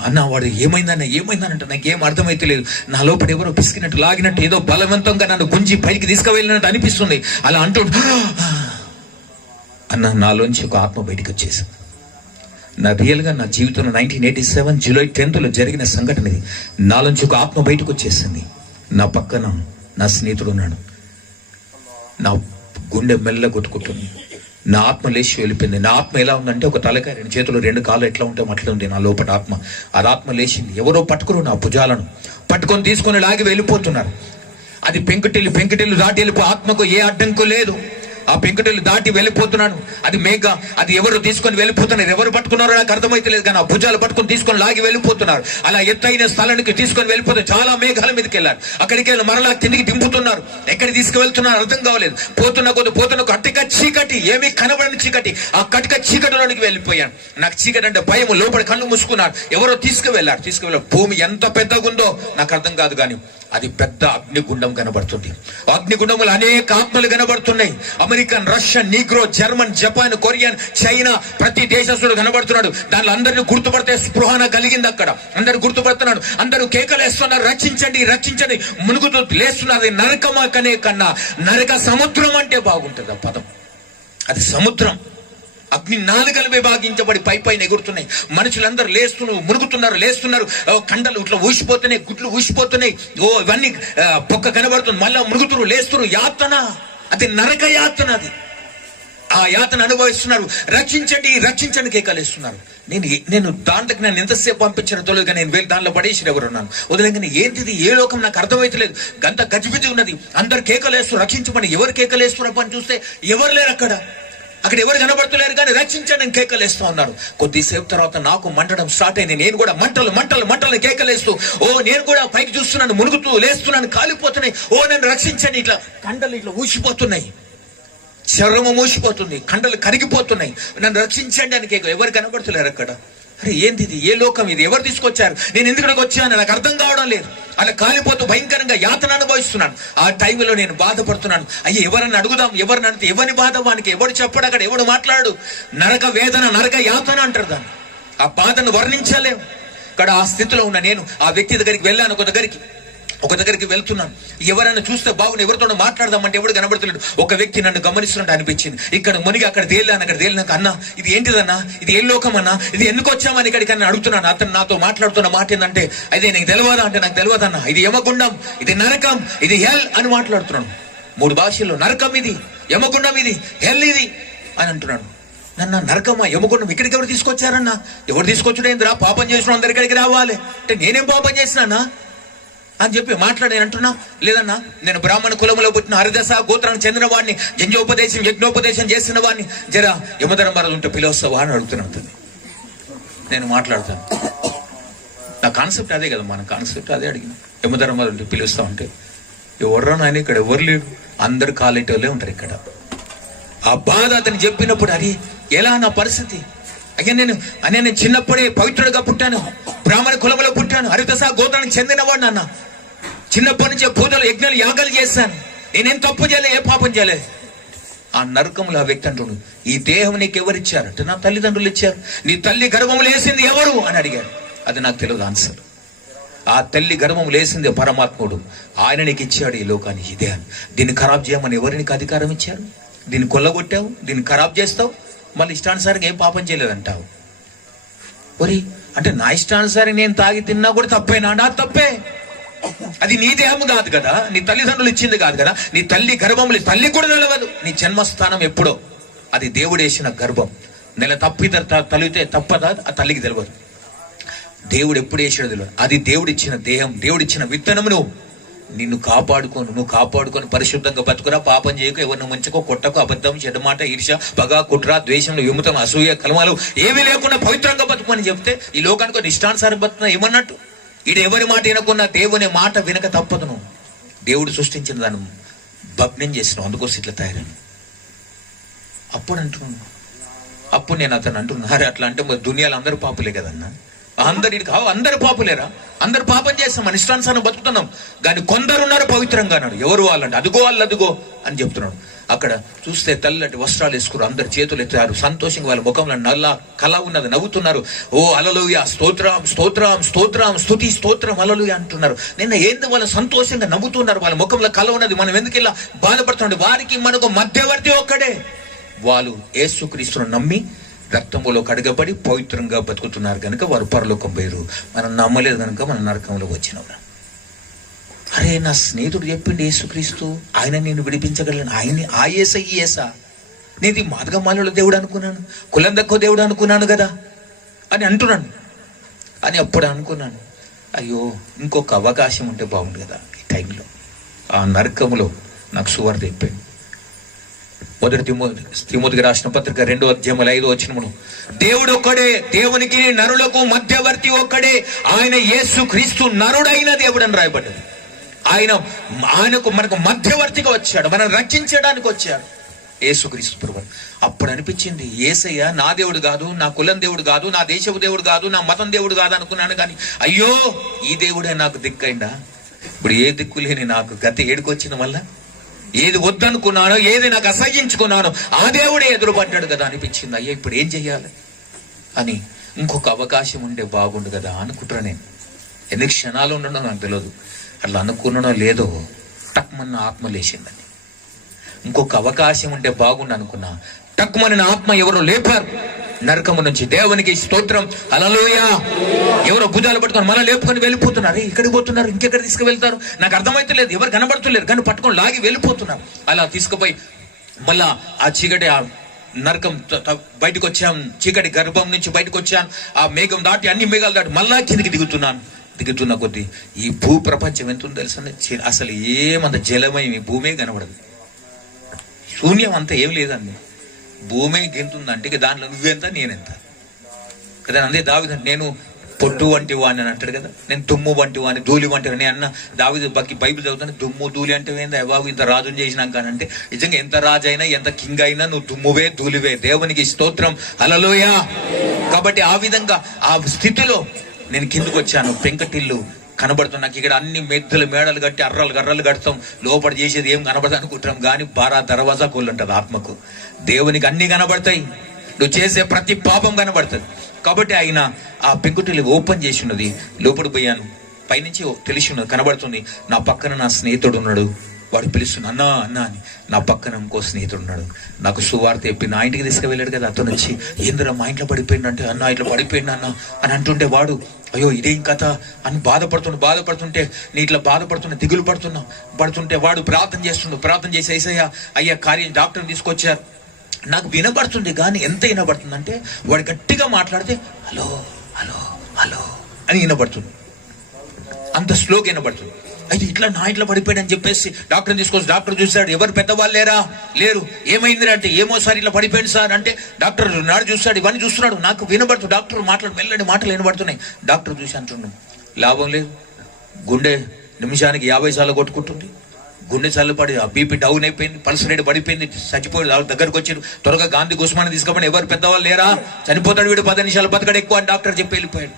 అన్న వాడు ఏమైందనంటే నాకేం అర్థమైతే లేదు. నా లోపల ఎవరో పిసికినట్టు, లాగినట్టు, ఏదో బలవంతంగా నన్ను గుంజి పైకి తీసుకువెళ్ళినట్టు అనిపిస్తుంది. అలా అంటూ నాలోంచి ఒక ఆత్మ బయటకు వచ్చేసింది. రియల్గా నా జీవితంలో 1987 జూలై 10th జరిగిన సంఘటన ఇది. నాలోంచి ఒక ఆత్మ బయటకు వచ్చేసింది. నా పక్కన నా స్నేహితుడు ఉన్నాడు. నా గుండె మెల్ల కొట్టుకుంటుంది. నా ఆత్మ లేచి వెళ్ళిపోయింది. నా ఆత్మ ఎలా ఉందంటే, ఒక తలకాయ, 2 చేతులు 2 కాళ్ళు ఎట్లా ఉంటాయో అట్లా ఉంది నా లోపల ఆత్మ. అది ఆత్మ లేచింది. ఎవరో పట్టుకురు నా భుజాలను పట్టుకొని తీసుకొని లాగి వెళ్ళిపోతున్నారు. అది పెంకుటిల్లు దాటి వెళ్ళిపో, ఆత్మకు ఏ అడ్డంకు లేదు. ఆ పెంకుటిల్లు దాటి వెళ్ళిపోతున్నాను. అది ఎవరు తీసుకొని వెళ్ళిపోతున్నారు, ఎవరు పట్టుకున్నారో నాకు అర్థమైతే లేదు. కానీ ఆ భుజాలు పట్టుకొని తీసుకొని లాగి వెళ్ళిపోతున్నారు. అలా ఎత్తైన స్థలానికి తీసుకొని వెళ్ళిపోతున్నారు. చాలా మేఘాల మీదకి వెళ్ళారు. అక్కడికి వెళ్ళి మరలా కిందికి దింపుతున్నారు. ఎక్కడికి తీసుకువెళ్తున్నారు అర్థం కావలేదు. పోతున్న కట్టిక చీకటి, ఏమీ కనబడని చీకటి, ఆ కట్టిక చీకటిలోనికి వెళ్ళిపోయాను. నాకు చీకటి అంటే భయం. లోపల కళ్ళు మూసుకున్నారు. ఎవరో తీసుకువెళ్ళారు. భూమి ఎంత పెద్దగా ఉందో నాకు అర్థం కాదు, కానీ అది పెద్ద అగ్నిగుండం కనబడుతుంది. అగ్నిగుండములు అనేక ఆత్మలు కనబడుతున్నాయి. American, Russian, Negro, German, Japan, Korean, China, ప్రతి దేశస్తుడు కనబడుతున్నాడు. దానిలో అందరిని గుర్తుపడితే స్పృహన కలిగింది. అక్కడ అందరు గుర్తుపడుతున్నాడు. అందరూ కేకలేస్తున్నారు, రక్షించండి, మునుగుతూ లేస్తున్నారు. నరకమా కన్నా నరక సముద్రం అంటే బాగుంటుంది ఆ పదం. అది సముద్రం. అగ్ని నాలుకలు విభాగించబడి పైన ఎగురుతున్నాయి. మనుషులందరూ మునుగుతున్నారు, కండలు ఇట్లా ఊసిపోతున్నాయి, గుడ్లు ఊసిపోతున్నాయి. ఇవన్నీ పొక్క కనబడుతుంది. మళ్ళా మునుగుతున్నారు, లేస్తున్నారు. యాతన, అది నరక యాతన. అది ఆ యాతన అనుభవిస్తున్నారు. రక్షించండి కేకలేస్తున్నారు. నేను దాంట్లోకి నన్ను ఎంతసేపు పంపించిన తోలేదు, నేను వెళ్ళి దాంట్లో పడేసిన ఎవరున్నాను వదిలేగానే. ఏంటిది, ఏ లోకం నాకు అర్థమైతలేదు. గంత గజిబిజి ఉన్నది. అందరు కేకలేస్తున్నారు, రక్షించమని. ఎవరు కేకలేస్తున్నారు అని చూస్తే ఎవరు లేరు అక్కడ. అక్కడ ఎవరు కనబడుతులేరు కానీ రక్షించండి అని కేకలేస్తూ ఉన్నారు. కొద్దిసేపు తర్వాత నాకు మంటడం స్టార్ట్ అయింది. నేను కూడా మంటలు కేకలేస్తూ, ఓ నేను కూడా పైకి చూస్తున్నాను, మునుగుతూ లేస్తున్నాను, కాలిపోతున్నాయి. ఓ నన్ను రక్షించండి. ఇట్లా కండలు ఇట్లా ఊసిపోతున్నాయి, చర్మం మూసిపోతుంది, కండలు కరిగిపోతున్నాయి. నన్ను రక్షించండి అని కేక. ఎవరు కనబడుతులేరు అక్కడ. అరే ఏంది ఇది, ఏ లోకం ఇది, ఎవరు తీసుకొచ్చారు, నేను ఎందుకు వచ్చాను నాకు అర్థం కావడం లేదు. అలా కాలిపోతూ భయంకరంగా యాతన అనుభవిస్తున్నాను. ఆ టైంలో నేను బాధపడుతున్నాను. అయ్యి ఎవరన్నా అడుగుదాం, ఎవరిని అడిగితే ఎవరి బాధ వానికి, ఎవడు చెప్పడు, అక్కడ ఎవడు మాట్లాడు. నరక వేదన, నరక యాతన అంటారు దాన్ని. ఆ బాధను వర్ణించలేము. ఇక్కడ ఆ స్థితిలో ఉన్న నేను ఆ వ్యక్తి దగ్గరికి వెళ్ళాను. ఒక దగ్గరికి వెళ్తున్నాను. ఎవరైనా చూస్తే బాగుంది, ఎవరితో మాట్లాడదామంటే ఎవడు కనబడుతున్నాడు. ఒక వ్యక్తి నన్ను గమనిస్తున్నట్టు అనిపించింది. ఇక్కడ మునిగి అక్కడ తేలినాక అన్నా ఇది ఏంటిదన్నా, ఇది ఏ లోకం అన్నా, ఇది ఎందుకు వచ్చామని ఇక్కడికి అన్న అడుగుతున్నాను. అతను నాతో మాట్లాడుతున్న మాట ఏంటంటే, అదే నీకు తెలియదా అంటే, నాకు తెలియదన్నా, ఇది యమగుండం, ఇది నరకం, ఇది హెల్ అని మాట్లాడుతున్నాను. 3 భాషల్లో నరకం ఇది, యమగుండం ఇది, హెల్ ఇది అని అంటున్నాడు. నన్ను నరకమా, యమగుండం ఇక్కడికి ఎవరు తీసుకొచ్చారన్నా, ఎవరు తీసుకొచ్చుడేంద్రా, పాపం చేసిన అందరి ఇక్కడికి రావాలి అంటే నేనేం పాపం చేసినానా అని చెప్పి మాట్లాడి అంటున్నా. లేదన్నా, నేను బ్రాహ్మణ కులంలో పుట్టిన హరిదశ గోత్రానికి చెందిన వాడిని, యజ్ఞోపదేశం చేసిన వాడిని, జరా యమధర్మరాజు ఉంటే పిలుస్తావా అని అడుగుతున్నాను. నేను మాట్లాడతాను. నా కాన్సెప్ట్ అదే కదా, మన కాన్సెప్ట్ అదే అడిగిన. యమధర్మరాజు ఉంటే పిలుస్తా ఉంటే, ఎవర్రా నాయన ఇక్కడ ఎవరు లేరు, అందరు కాలేటోళ్ళే ఉంటారు ఇక్కడ. ఆ బాధ అతను చెప్పినప్పుడు, అది ఎలా నా పరిస్థితి. అయ్యా నేను చిన్నప్పుడే పవిత్రుడిగా పుట్టాను, బ్రాహ్మణ కులంలో పుట్టాను, హరిదశ గోత్రానికి చెందినవాడు. నాన్న చిన్నప్పటి నుంచే పూజలు, యజ్ఞాలు, యాగాలు చేశాను, నేనేం తప్పు చేయలే, ఏ పాపం చేయలే. ఆ నరకంలో ఆ వ్యక్తి అంటున్నాడు, ఈ దేహం నీకు ఎవరు ఇచ్చారు అంటే, నా తల్లిదండ్రులు ఇచ్చారు. నీ తల్లి గర్భములు వేసింది ఎవరు అని అడిగాడు. అది నాకు తెలియదు ఆన్సర్. ఆ తల్లి గర్భం లేసింది పరమాత్ముడు, ఆయన నీకు ఇచ్చాడు ఈ లోకానికి ఇదే అని. దీన్ని ఖరాబ్ చేయమని ఎవరు నీకు అధికారం ఇచ్చారు? దీన్ని కొల్లగొట్టావు, దీన్ని ఖరాబ్ చేస్తావు, మళ్ళీ ఇష్టానుసారంగా ఏం పాపం చేయలేదంటావు. ఒరి అంటే నా ఇష్టానుసారం నేను తాగి తిన్నా కూడా తప్పేనా? నా తప్పే. అది నీ దేహం కాదు కదా, నీ తల్లిదండ్రులు ఇచ్చింది కాదు కదా, నీ తల్లి గర్భంలో తల్లి కూడా తెలవదు నీ జన్మస్థానం ఎప్పుడో. అది దేవుడు వేసిన గర్భం. నెల తల్లితే తప్పదా, ఆ తల్లికి తెలియదు. దేవుడు ఎప్పుడు వేసాడు తెలియదు. అది దేవుడిచ్చిన దేహం, దేవుడిచ్చిన విత్తనము. నువ్వు కాపాడుకొని పరిశుద్ధంగా బతుకురా, పాపం చేయకు, ఎవరిని మంచుకో, కొట్టకు, అబద్ధం, చెడ్డమాట, ఈర్ష్య, పగ, కుట్ర, ద్వేషంలో విముతం, అసూయ, కలమాలు ఏమీ లేకుండా పవిత్రంగా బతుకుని చెప్తే ఈ లోకానికి ఇష్టానుసారం బతుకున్నా ఏమన్నట్టు. ఈడు ఎవరి మాట వినకున్నా దేవుని మాట వినక తప్పదు. నువ్వు దేవుడు సృష్టించిన దాన్ని భగ్నం చేసినావు, అందుకోసం ఇట్లా తయారైన. అప్పుడు నేను అతను అంటున్నా, అరే అట్లా అంటే మరి దునియాలో అందరూ పాపులే కదన్నా, అందరు పాపులేరా? అందరు పాపం చేస్తాం, మన ఇష్టానుసారం బతుకుతున్నాం. కానీ కొందరున్నారు పవిత్రంగా అన్నాడు. ఎవరు వాళ్ళంటే, అదుగో అని చెప్తున్నాడు. అక్కడ చూస్తే తెల్లటి వస్త్రాలు వేసుకున్నారు, అందరు చేతులు ఎత్తారు, సంతోషంగా వాళ్ళ ముఖంలో నల్ల కళ ఉన్నది, నవ్వుతున్నారు. ఓ హల్లెలూయా, స్తోత్రం, స్తుతి హల్లెలూయా అంటున్నారు. నిన్న ఏంది వాళ్ళు సంతోషంగా నవ్వుతున్నారు, వాళ్ళ ముఖంలో కళ ఉన్నది. మనం ఎందుకు ఇలా బాధపడుతున్నాడు? వారికి మనకు మధ్యవర్తి ఒక్కడే. వాళ్ళు యేసుక్రీస్తును నమ్మి రక్తములో కడగబడి పవిత్రంగా బతుకుతున్నారు కనుక వారు పరలోకం పోయారు. మనం నమ్మలేదు కనుక మనం నరకంలో వచ్చినాం. అరే నా స్నేహితుడు చెప్పిండు, యేసుక్రీస్తు ఆయన నేను విడిపించగలను, ఆయన్ని ఆ ఏసా ఈ ఏసా, నేను మాదగమాలలో దేవుడు అనుకున్నాను, కులం తక్కువ దేవుడు అనుకున్నాను కదా అని అంటున్నాను. అని అప్పుడు అనుకున్నాను, అయ్యో ఇంకొక అవకాశం ఉంటే బాగుండు కదా ఈ టైంలో. ఆ నరకములో నాకు సువార్త చెప్పాడు. 1 తిమోతికి రాసిన పత్రిక 2వ అధ్యాయం 5వ వచనమును, దేవుడు ఒక్కడే, దేవునికి నరులకు మధ్యవర్తి ఒక్కడే, ఆయన యేసుక్రీస్తు నరుడైన దేవుడు అని రాయబడ్డది. ఆయనకు మనకు మధ్యవర్తిగా వచ్చాడు, మనం రక్షించడానికి వచ్చాడు యేసుక్రీస్తు ప్రభువు. అప్పుడు అనిపించింది, యేసయ్య నా దేవుడు కాదు, నా కులం దేవుడు కాదు, నా దేశపు దేవుడు కాదు, నా మతం దేవుడు కాదు అనుకున్నాను. కానీ అయ్యో ఈ దేవుడే నాకు దిక్కైందా. ఇప్పుడు ఏ దిక్కు లేని నాకు గతి ఏడుకొచ్చింది. మళ్ళా ఏది వద్దనుకున్నానో, ఏది నాకు అసహించుకున్నానో ఆ దేవుడే ఎదురుపడ్డాడు కదా అనిపించింది. అయ్యా ఇప్పుడు ఏం చెయ్యాలి అని, ఇంకొక అవకాశం ఉంటే బాగుండు కదా అనుకుంటున్నా నేను. ఎన్ని క్షణాలు ఉండడం నాకు తెలియదు. అట్లా అనుకున్నానో లేదో టక్మన్న ఆత్మ లేచిందని. ఇంకొక అవకాశం ఉంటే బాగుండు అనుకున్నా, టక్మన్న ఆత్మ ఎవరో లేపారు నరకము నుంచి. దేవునికి స్తోత్రం, హల్లెలూయా. ఎవరో భుజాలు పట్టుకొని మళ్ళీ లేపుకొని వెళ్ళిపోతున్నారు. ఇక్కడికి పోతున్నారు, ఇంకెక్కడ తీసుకువెళ్తారు నాకు అర్థమైతలేదు. ఎవరు కనబడుతులేరు కానీ పట్టుకొని లాగి వెళ్ళిపోతున్నారు. అలా తీసుకుపోయి మళ్ళా ఆ చీకటి, ఆ నరకం బయటకు వచ్చాను, చీకటి గర్భం నుంచి బయటకు వచ్చాను. ఆ మేఘం దాటి, అన్ని మేఘాలు దాటి మళ్ళా కిందికి దిగుతున్న కొద్దీ ఈ భూ ప్రపంచం ఎంత ఉందో తెలుసా? అసలు ఏమంత జలమయం ఈ భూమే కనబడదు, శూన్యం అంతా ఏం లేదండి. భూమి గింతుందంటే ఇక దాంట్లో నువ్వెంత నేనెంత కదా. అదే దావీదు నేను పొట్టు వంటి వాడిని అని అంటాడు కదా, నేను దుమ్ము వంటి వాడిని, ధూళి వంటి వాడిని అన్న. దావీదు బైబిల్ చదువుతాను, దుమ్ము ధూళి అంటే ఏంది బాబు, ఇంత రాజుని చేసినాక అంటే నిజంగా ఎంత రాజు అయినా ఎంత కింగ్ అయినా నువ్వు దుమ్మువే ధూళివే. దేవునికి స్తోత్రం, హల్లెలూయా. కాబట్టి ఆ విధంగా ఆ స్థితిలో నేను కిందకు వచ్చాను. పెంకటిల్లు కనబడుతుంది నాకు. ఇక్కడ అన్ని మెద్దలు మేడలు కట్టి గర్రలు కడతాం, లోపల చేసేది ఏం కనబడదు అనుకుంటాం. కానీ బారా దర్వాజా కోళ్ళు ఉంటుంది ఆత్మకు. దేవునికి అన్ని కనబడతాయి, నువ్వు చేసే ప్రతి పాపం కనబడుతుంది. కాబట్టి ఆయన ఆ పెంకుటిల్లు ఓపెన్ చేసి ఉన్నది. లోపలికి పోయాను, పైనుంచి తెలిసి ఉన్నది, కనబడుతుంది. నా పక్కన నా స్నేహితుడు ఉన్నాడు. వాడు పిలుస్తున్నా అన్నా అన్నా అని. నా పక్కన ఇంకో స్నేహితుడు ఉన్నాడు. నాకు సువార్త చెప్పి నా ఇంటికి తీసుకువెళ్ళాడు కదా. అతను వచ్చి ఏందిరా మా ఇంట్లో పడిపోయిండు అంటే, అన్న ఇట్లా పడిపోయిండు అన్న అని అంటుంటే వాడు అయ్యో ఇదేం కథ అని బాధపడుతుంటే నీ ఇట్లా దిగులు పడుతుంటే వాడు ప్రార్థన చేసి యేసయ్యా అయ్యా కార్యం డాక్టర్ని తీసుకొచ్చారు. నాకు వినబడుతుంది కానీ ఎంత వినబడుతుందంటే వాడు గట్టిగా మాట్లాడితే హలో హలో హలో అని వినబడుతుంది, అంత స్లోగా వినబడుతుంది. అయితే ఇట్లా నా ఇంట్లో పడిపోయాడు అని చెప్పేసి డాక్టర్ని తీసుకొచ్చి డాక్టర్ చూశాడు. ఎవరు పెద్దవాళ్ళు లేరు. ఏమైంది అంటే ఏమో సార్ ఇట్లా పడిపోయింది సార్ అంటే డాక్టర్ నాడు చూస్తాడు, ఇవన్నీ చూస్తున్నాడు. నాకు వినబడుతుంది, డాక్టర్ మెల్లడి మాటలు వినబడుతున్నాయి. డాక్టర్ చూసి అంటున్నాడు లాభం లేదు, గుండె నిమిషానికి 50 సార్లు కొట్టుకుంటుంది, గుండె చల్లపడి ఆ బీపీ డౌన్ అయిపోయింది, పల్స్ రేట్ పడిపోయింది, చచ్చిపోయి దగ్గరకు వచ్చారు, త్వరగా గాంధీ గుస్మాని తీసుకోమని. ఎవరు పెద్దవాళ్ళు లేరా, చనిపోతాడు వీడు, 10 నిమిషాలు బతకడు ఎక్కువ అని డాక్టర్ చెప్పి వెళ్ళిపోయాడు.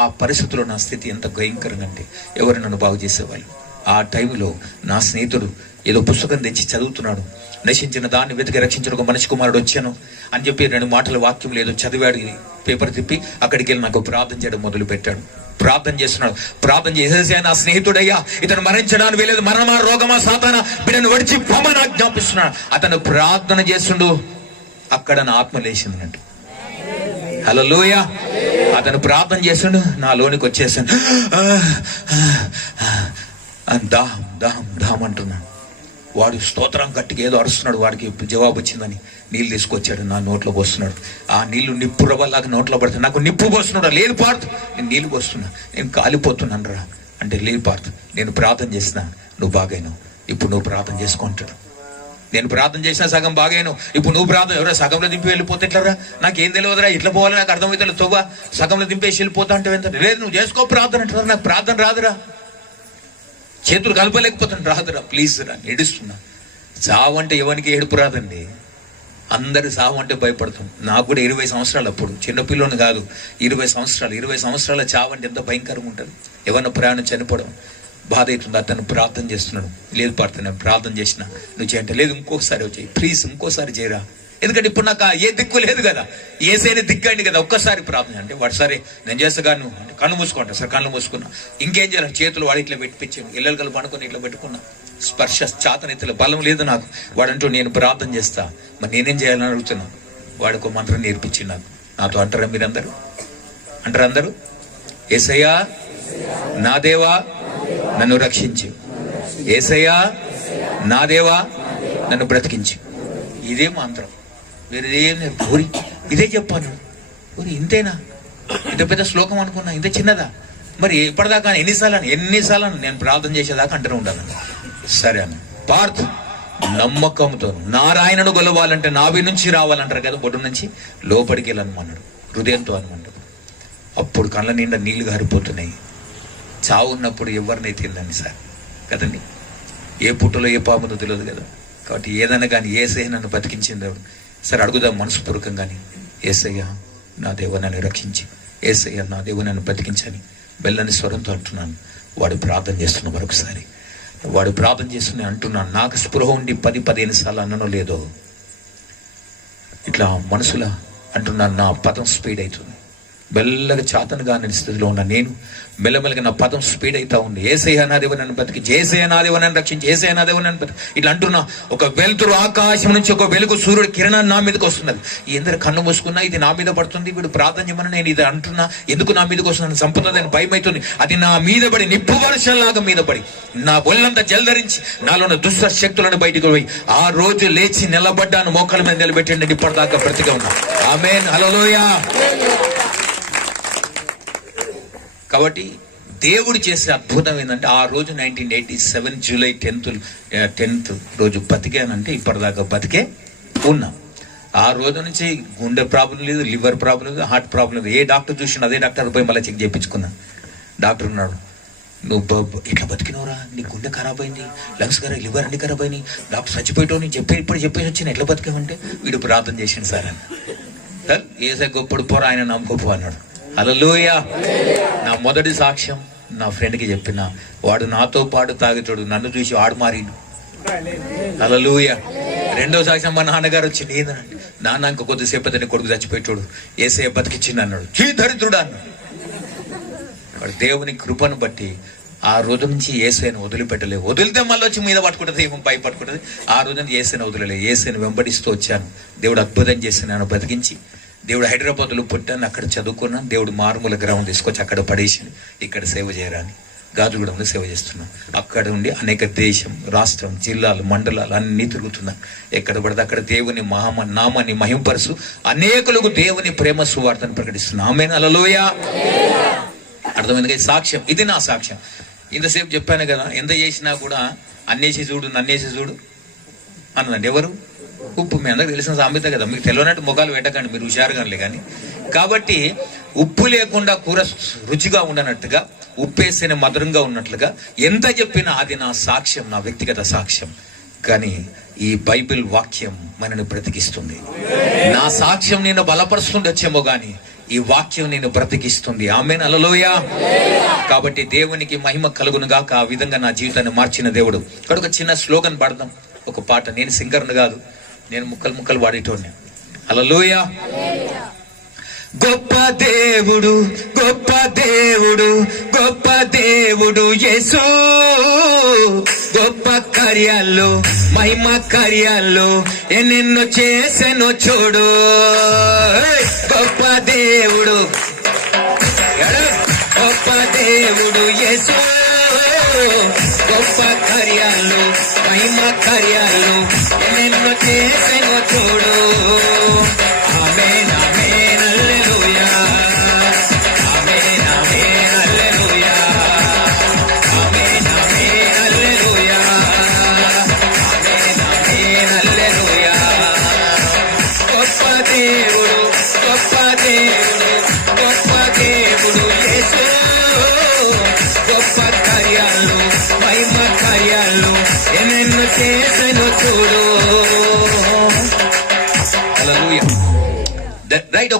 ఆ పరిస్థితుల్లో నా స్థితి ఎంత భయంకరంగా అంటే ఎవరు నన్ను బాగు చేసేవాళ్ళు. ఆ టైంలో నా స్నేహితుడు ఏదో పుస్తకం తెచ్చి చదువుతున్నాడు. నశించిన దాన్ని వెతికి రక్షించిన ఒక మనిషి కుమారుడు వచ్చాను అని చెప్పి 2 మాటల వాక్యం లేదో చదివాడు. పేపర్ తిప్పి అక్కడికి వెళ్ళి నాకు ప్రార్థన చేయడం మొదలు పెట్టాడు. ప్రార్థన చేసేసి నా స్నేహితుడయ్యా ఇతను మరణించడానికి వెళ్ళేది, మరణమా రోగమా సాతానా బిడ్డను వడిచి పొమ్మని ఆజ్ఞాపిస్తున్నాడు. అతను ప్రార్థన చేస్తుండు, అక్కడ నా ఆత్మ లేచిందన్నట్టు. హల్లెలూయా. అతను ప్రార్థన చేస్తుండు, నా లోనికి వచ్చేసాను. దాహం అంటున్నాడు. వాడు స్తోత్రం గట్టిగా ఏదో అరుస్తున్నాడు. వాడికి జవాబు వచ్చిందని నీళ్ళు తీసుకొచ్చాడు, నా నోట్లో పోస్తున్నాడు. ఆ నీళ్లు నిప్పు రవ్వలాగా నోట్లో పడుతుంది. నాకు నిప్పు పోస్తున్నాడు, లేదు పార్త్ నేను నీళ్ళు పోస్తున్నా, నేను కాలిపోతున్నాను రా అంటే, లేదు పార్త్ నేను ప్రార్థన చేసినా నువ్వు బాగాను, ఇప్పుడు నువ్వు ప్రార్థన చేసుకుంటాడు. నేను ప్రార్థన చేసినా సగం బాగాను, ఇప్పుడు నువ్వు ప్రార్థన ఎవరో సగంలో దింపి వెళ్ళిపోతే ఎట్లరా, నాకేం తెలియదురా, ఇట్లా పోవాలి నాకు అర్థమవుతుంది, తవ్వ సగంలో దింపేసి వెళ్ళిపోతా అంటే ఎంత లేదు, నువ్వు చేసుకో ప్రార్థన అంటారా, నాకు ప్రార్థన రాదురా, చేతులు కలపలేకపోతాను, రాదురా, ప్లీజ్ రా, ఏడుస్తున్నా. చావు అంటే ఎవరికి ఏడుపు రాదండి, అందరి సావు అంటే భయపడతాం. నాకు కూడా 20 సంవత్సరాలు, అప్పుడు చిన్నపిల్లని కాదు, 20 సంవత్సరాల చావు అంటే ఎంత భయంకరంగా ఉంటుంది. ఎవరిన ప్రయాణం చనిపోవడం బాధ అవుతుంది. అతను ప్రార్థన చేస్తున్నాడు, లేదు పాడుతున్నా ప్రార్థన చేసిన నువ్వు చేయంటే, లేదు ఇంకొకసారి వచ్చాయి ప్లీజ్ ఇంకోసారి చేయరా, ఎందుకంటే ఇప్పుడు నాకు ఏ దిక్కు లేదు కదా, ఏసైనా దిక్కండి కదా, ఒక్కసారి ప్రార్థన అంటే వాడు సరే నేను చేస్తాను అంటే కళ్ళు మూసుకుంటా సార్, కళ్ళు మూసుకున్నా, ఇంకేం చేయాలి, చేతులు వాడు ఇట్లా పెట్టిపించాను, ఇళ్ళలు కలిపి పనుకొని ఇట్లా పెట్టుకున్నా, స్పర్శ చాతనెత్తలో బలం లేదు నాకు. వాడంటూ నేను ప్రార్థన చేస్తా, మరి నేనేం చేయాలని అడుగుతున్నా. వాడికి ఒక మంత్రం నేర్పించి నాతో అంటారా మీరందరూ, అంటారు అందరూ, యేసయ్యా నా దేవా నన్ను రక్షించు, యేసయ్యా నా దేవా నన్ను బ్రతికించు. ఇదే మంత్రం, వేరేదేం ఊరి ఇదే చెప్పాను. ఊరి ఇంతేనా, ఇంత పెద్ద శ్లోకం అనుకున్నా, ఇంత చిన్నదా, మరి ఇప్పటిదాకా ఎన్నిసార్లు నేను ప్రార్థన చేసేదాకా అంటూనే ఉంటాను. సరే అన్న పార్థ్ నమ్మకంతో నారాయణను గొలవాలంటే నాభి నుంచి రావాలంటారు కదా, బొడ్డు నుంచి లోపలికి వెళ్ళనమన్నాడు, హృదయంతో అనమన్నాడు. అప్పుడు కళ్ళ నిండా నీళ్లు గారిపోతున్నాయి. చావు ఉన్నప్పుడు ఎవరినైతే తిందండి సార్ కదండి, ఏ పుట్టలో ఏ పాముందో తెలియదు కదా. కాబట్టి ఏదైనా కానీ యేసయ్య నన్ను బతికించింది సరే అడుగుదాం మనస్పూర్వకంగాని, యేసయ్య నా దేవ నన్ను రక్షించి, యేసయ్య నా దేవ నన్ను బతికించని బెల్లని స్వరంతో అంటున్నాను. వాడు ప్రార్థన చేస్తున్నా, మరొకసారి వాడు ప్రార్థన చేస్తున్నా అంటున్నాను. నాకు స్పృహ ఉండి 10-15 సార్లు అన్ననో లేదో ఇట్లా మనసులా అంటున్నాను. నా పదం స్పీడ్ అవుతుంది, మెల్లగా చాతనుగా అనే స్థితిలో ఉన్న నేను మెల్లమెల్లగా నా పదం స్పీడ్ అవుతా ఉంది. యేసయ్య నా దేవ నన్ను బతికి, యేసయ్య నా దేవ నన్ను రక్షించి, యేసయ్య నా దేవ నన్ను బతికి ఇట్లా అంటున్నా. ఒక వెలుతురు ఆకాశం నుంచి ఒక వెలుగు సూర్యుడు కిరణాన్ని నా మీదకి వస్తున్నది. ఎందరు కన్ను మూసుకున్నా ఇది నా మీద పడుతుంది, వీడు ప్రార్థన చేయమని నేను ఇది అంటున్నా, ఎందుకు నా మీదకి వస్తున్నాను, సంపదని భయం అవుతుంది. అది నా మీద పడి నిప్పు వర్షంలాగా మీద పడి నా ఒళ్ళంతా జలధరించి నాలో ఉన్న దుష్ట శక్తులను బయటకు పోయి ఆ రోజు లేచి నిలబడ్డాను, మోకాళ్ళ మీద నిలబెట్టండి, ఇప్పటిదాకా బ్రతిగా ఉన్నా. ఆమేన్, హల్లెలూయా. కాబట్టి దేవుడు చేసే అద్భుతం ఏంటంటే, ఆ రోజు 1987 జూలై 10th రోజు బతికానంటే ఇప్పటిదాకా బతికే ఉన్నా. ఆ రోజు నుంచి గుండె ప్రాబ్లం లేదు, లివర్ ప్రాబ్లం లేదు, హార్ట్ ప్రాబ్లం లేదు. ఏ డాక్టర్ చూసినా అదే డాక్టర్ పోయి మళ్ళీ చెక్ చేయించుకున్నా. డాక్టర్ ఉన్నాడు, నువ్వు ఎట్లా బతికినవరా, నీ గుండె ఖరాబ్ అయింది, లంగ్స్ ఖరాబ్, లివర్ అన్ని ఖరాబ్ అయినాయి, డాక్టర్ చచ్చిపోయావు, నేను చెప్పేసి వచ్చిన ఎట్లా బతికావంటే వీడు ప్రార్థన చేసిండు సార్ అని. ఏసే గొప్పడు పోరా, ఆయన నా గొప్ప అన్నాడు. హల్లెలూయా. నా మొదటి సాక్ష్యం నా ఫ్రెండ్కి చెప్పిన, వాడు నాతో పాటు తాగుతాడు, నన్ను చూసి వాడు మారిండు. హల్లెలూయా. రెండో సాక్ష్యం మా నాన్నగారు వచ్చి నేనండి, నాన్న ఇంక కొద్దిసేపు అతని కొడుకు చచ్చిపోయాడు, ఏసే బతికిచ్చింది అన్నాడు. చీ దరిద్రుడా అన్నాడు. దేవుని కృపను బట్టి ఆ రోజు నుంచి ఏసైను వదిలిపెట్టలేదు. వదిలితే మళ్ళీ వచ్చి మీద పట్టుకుంటుంది, ఏమో పై పట్టుకుంటుంది. ఆ రోజు నుంచి ఏసైను వదిలేదు, ఏసైను వెంబడిస్తూ వచ్చాను. దేవుడు అద్భుతం చేసి నన్ను బతికించి, దేవుడు హైదరాబాద్లో పుట్టాను, అక్కడ చదువుకున్నాను. దేవుడు మారుమూల గ్రామం తీసుకొచ్చి అక్కడ పడేసి ఇక్కడ సేవ చేయరాని గాజుగూడెంలో సేవ చేస్తున్నాం. అక్కడ ఉండి అనేక దేశం, రాష్ట్రం, జిల్లాలు, మండలాలు అన్నీ తిరుగుతున్నాం. ఎక్కడ పడితే అక్కడ దేవుని నామాన్ని మహింపరుసు అనేకులకు దేవుని ప్రేమ సువార్తను ప్రకటిస్తున్నాం. ఆమేన్. హల్లెలూయా. అర్థమైంది. సాక్ష్యం ఇది, నా సాక్ష్యం. ఇంతసేపు చెప్పాను కదా, ఎంత చేసినా కూడా అన్నేసి చూడు నన్నేసి చూడు అన్నదండి. ఎవరు? ఉప్పు. మీ అందరికి తెలిసిన సామెత కదా, మీకు తెలియనట్టు ముఖాలు పెట్టకండి, మీరు హుషారుగానే. కానీ కాబట్టి ఉప్పు లేకుండా కూర రుచిగా ఉండనట్టుగా, ఉప్పేస్తేనే మధురంగా ఉన్నట్లుగా ఎంత చెప్పినా అది నా సాక్ష్యం, నా వ్యక్తిగత సాక్ష్యం. కానీ ఈ బైబిల్ వాక్యం మనని బ్రతికిస్తుంది. నా సాక్ష్యం నేను బలపరుస్తుండొచ్చేమో గాని ఈ వాక్యం నేను బ్రతికిస్తుంది. ఆమేన్. హల్లెలూయా. కాబట్టి దేవునికి మహిమ కలుగును గాక. ఆ విధంగా నా జీవితాన్ని మార్చిన దేవుడు. ఇక్కడ ఒక చిన్న స్లోగన్ పాడదాం, ఒక పాట. నేను సింగర్ను కాదు, నేను ముక్కలు పాడేటోడిని. హల్లెలూయా. గొప్ప దేవుడు, గొప్ప దేవుడు, గొప్ప దేవుడు యేసు, గొప్ప కార్యాలు, మహిమ కార్యాలు ఎన్నెన్నో చేసెనో చూడు. గొప్ప దేవుడు, గొప్ప దేవుడు యేసు, గొప్ప కార్యాలు, మహిమ కార్యాలు ఎన్నెన్నో చేసెనో చూడు. ఆమేన్. ఆమేన్. హల్లెలూయా. ఆమేన్. ఆమేన్. హల్లెలూయా. ఆమేన్. ఆమేన్. హల్లెలూయా. ఆమేన్. ఆమేన్. హల్లెలూయా. గొప్ప దేవుడు, గొప్ప దేవుడు, గొప్ప దేవుడు యేసు, గొప్ప కార్యాలు, మహిమ కార్యాలు ఎన్నెన్నో చేసెను చూడు. హల్లెలూయా. రైట్.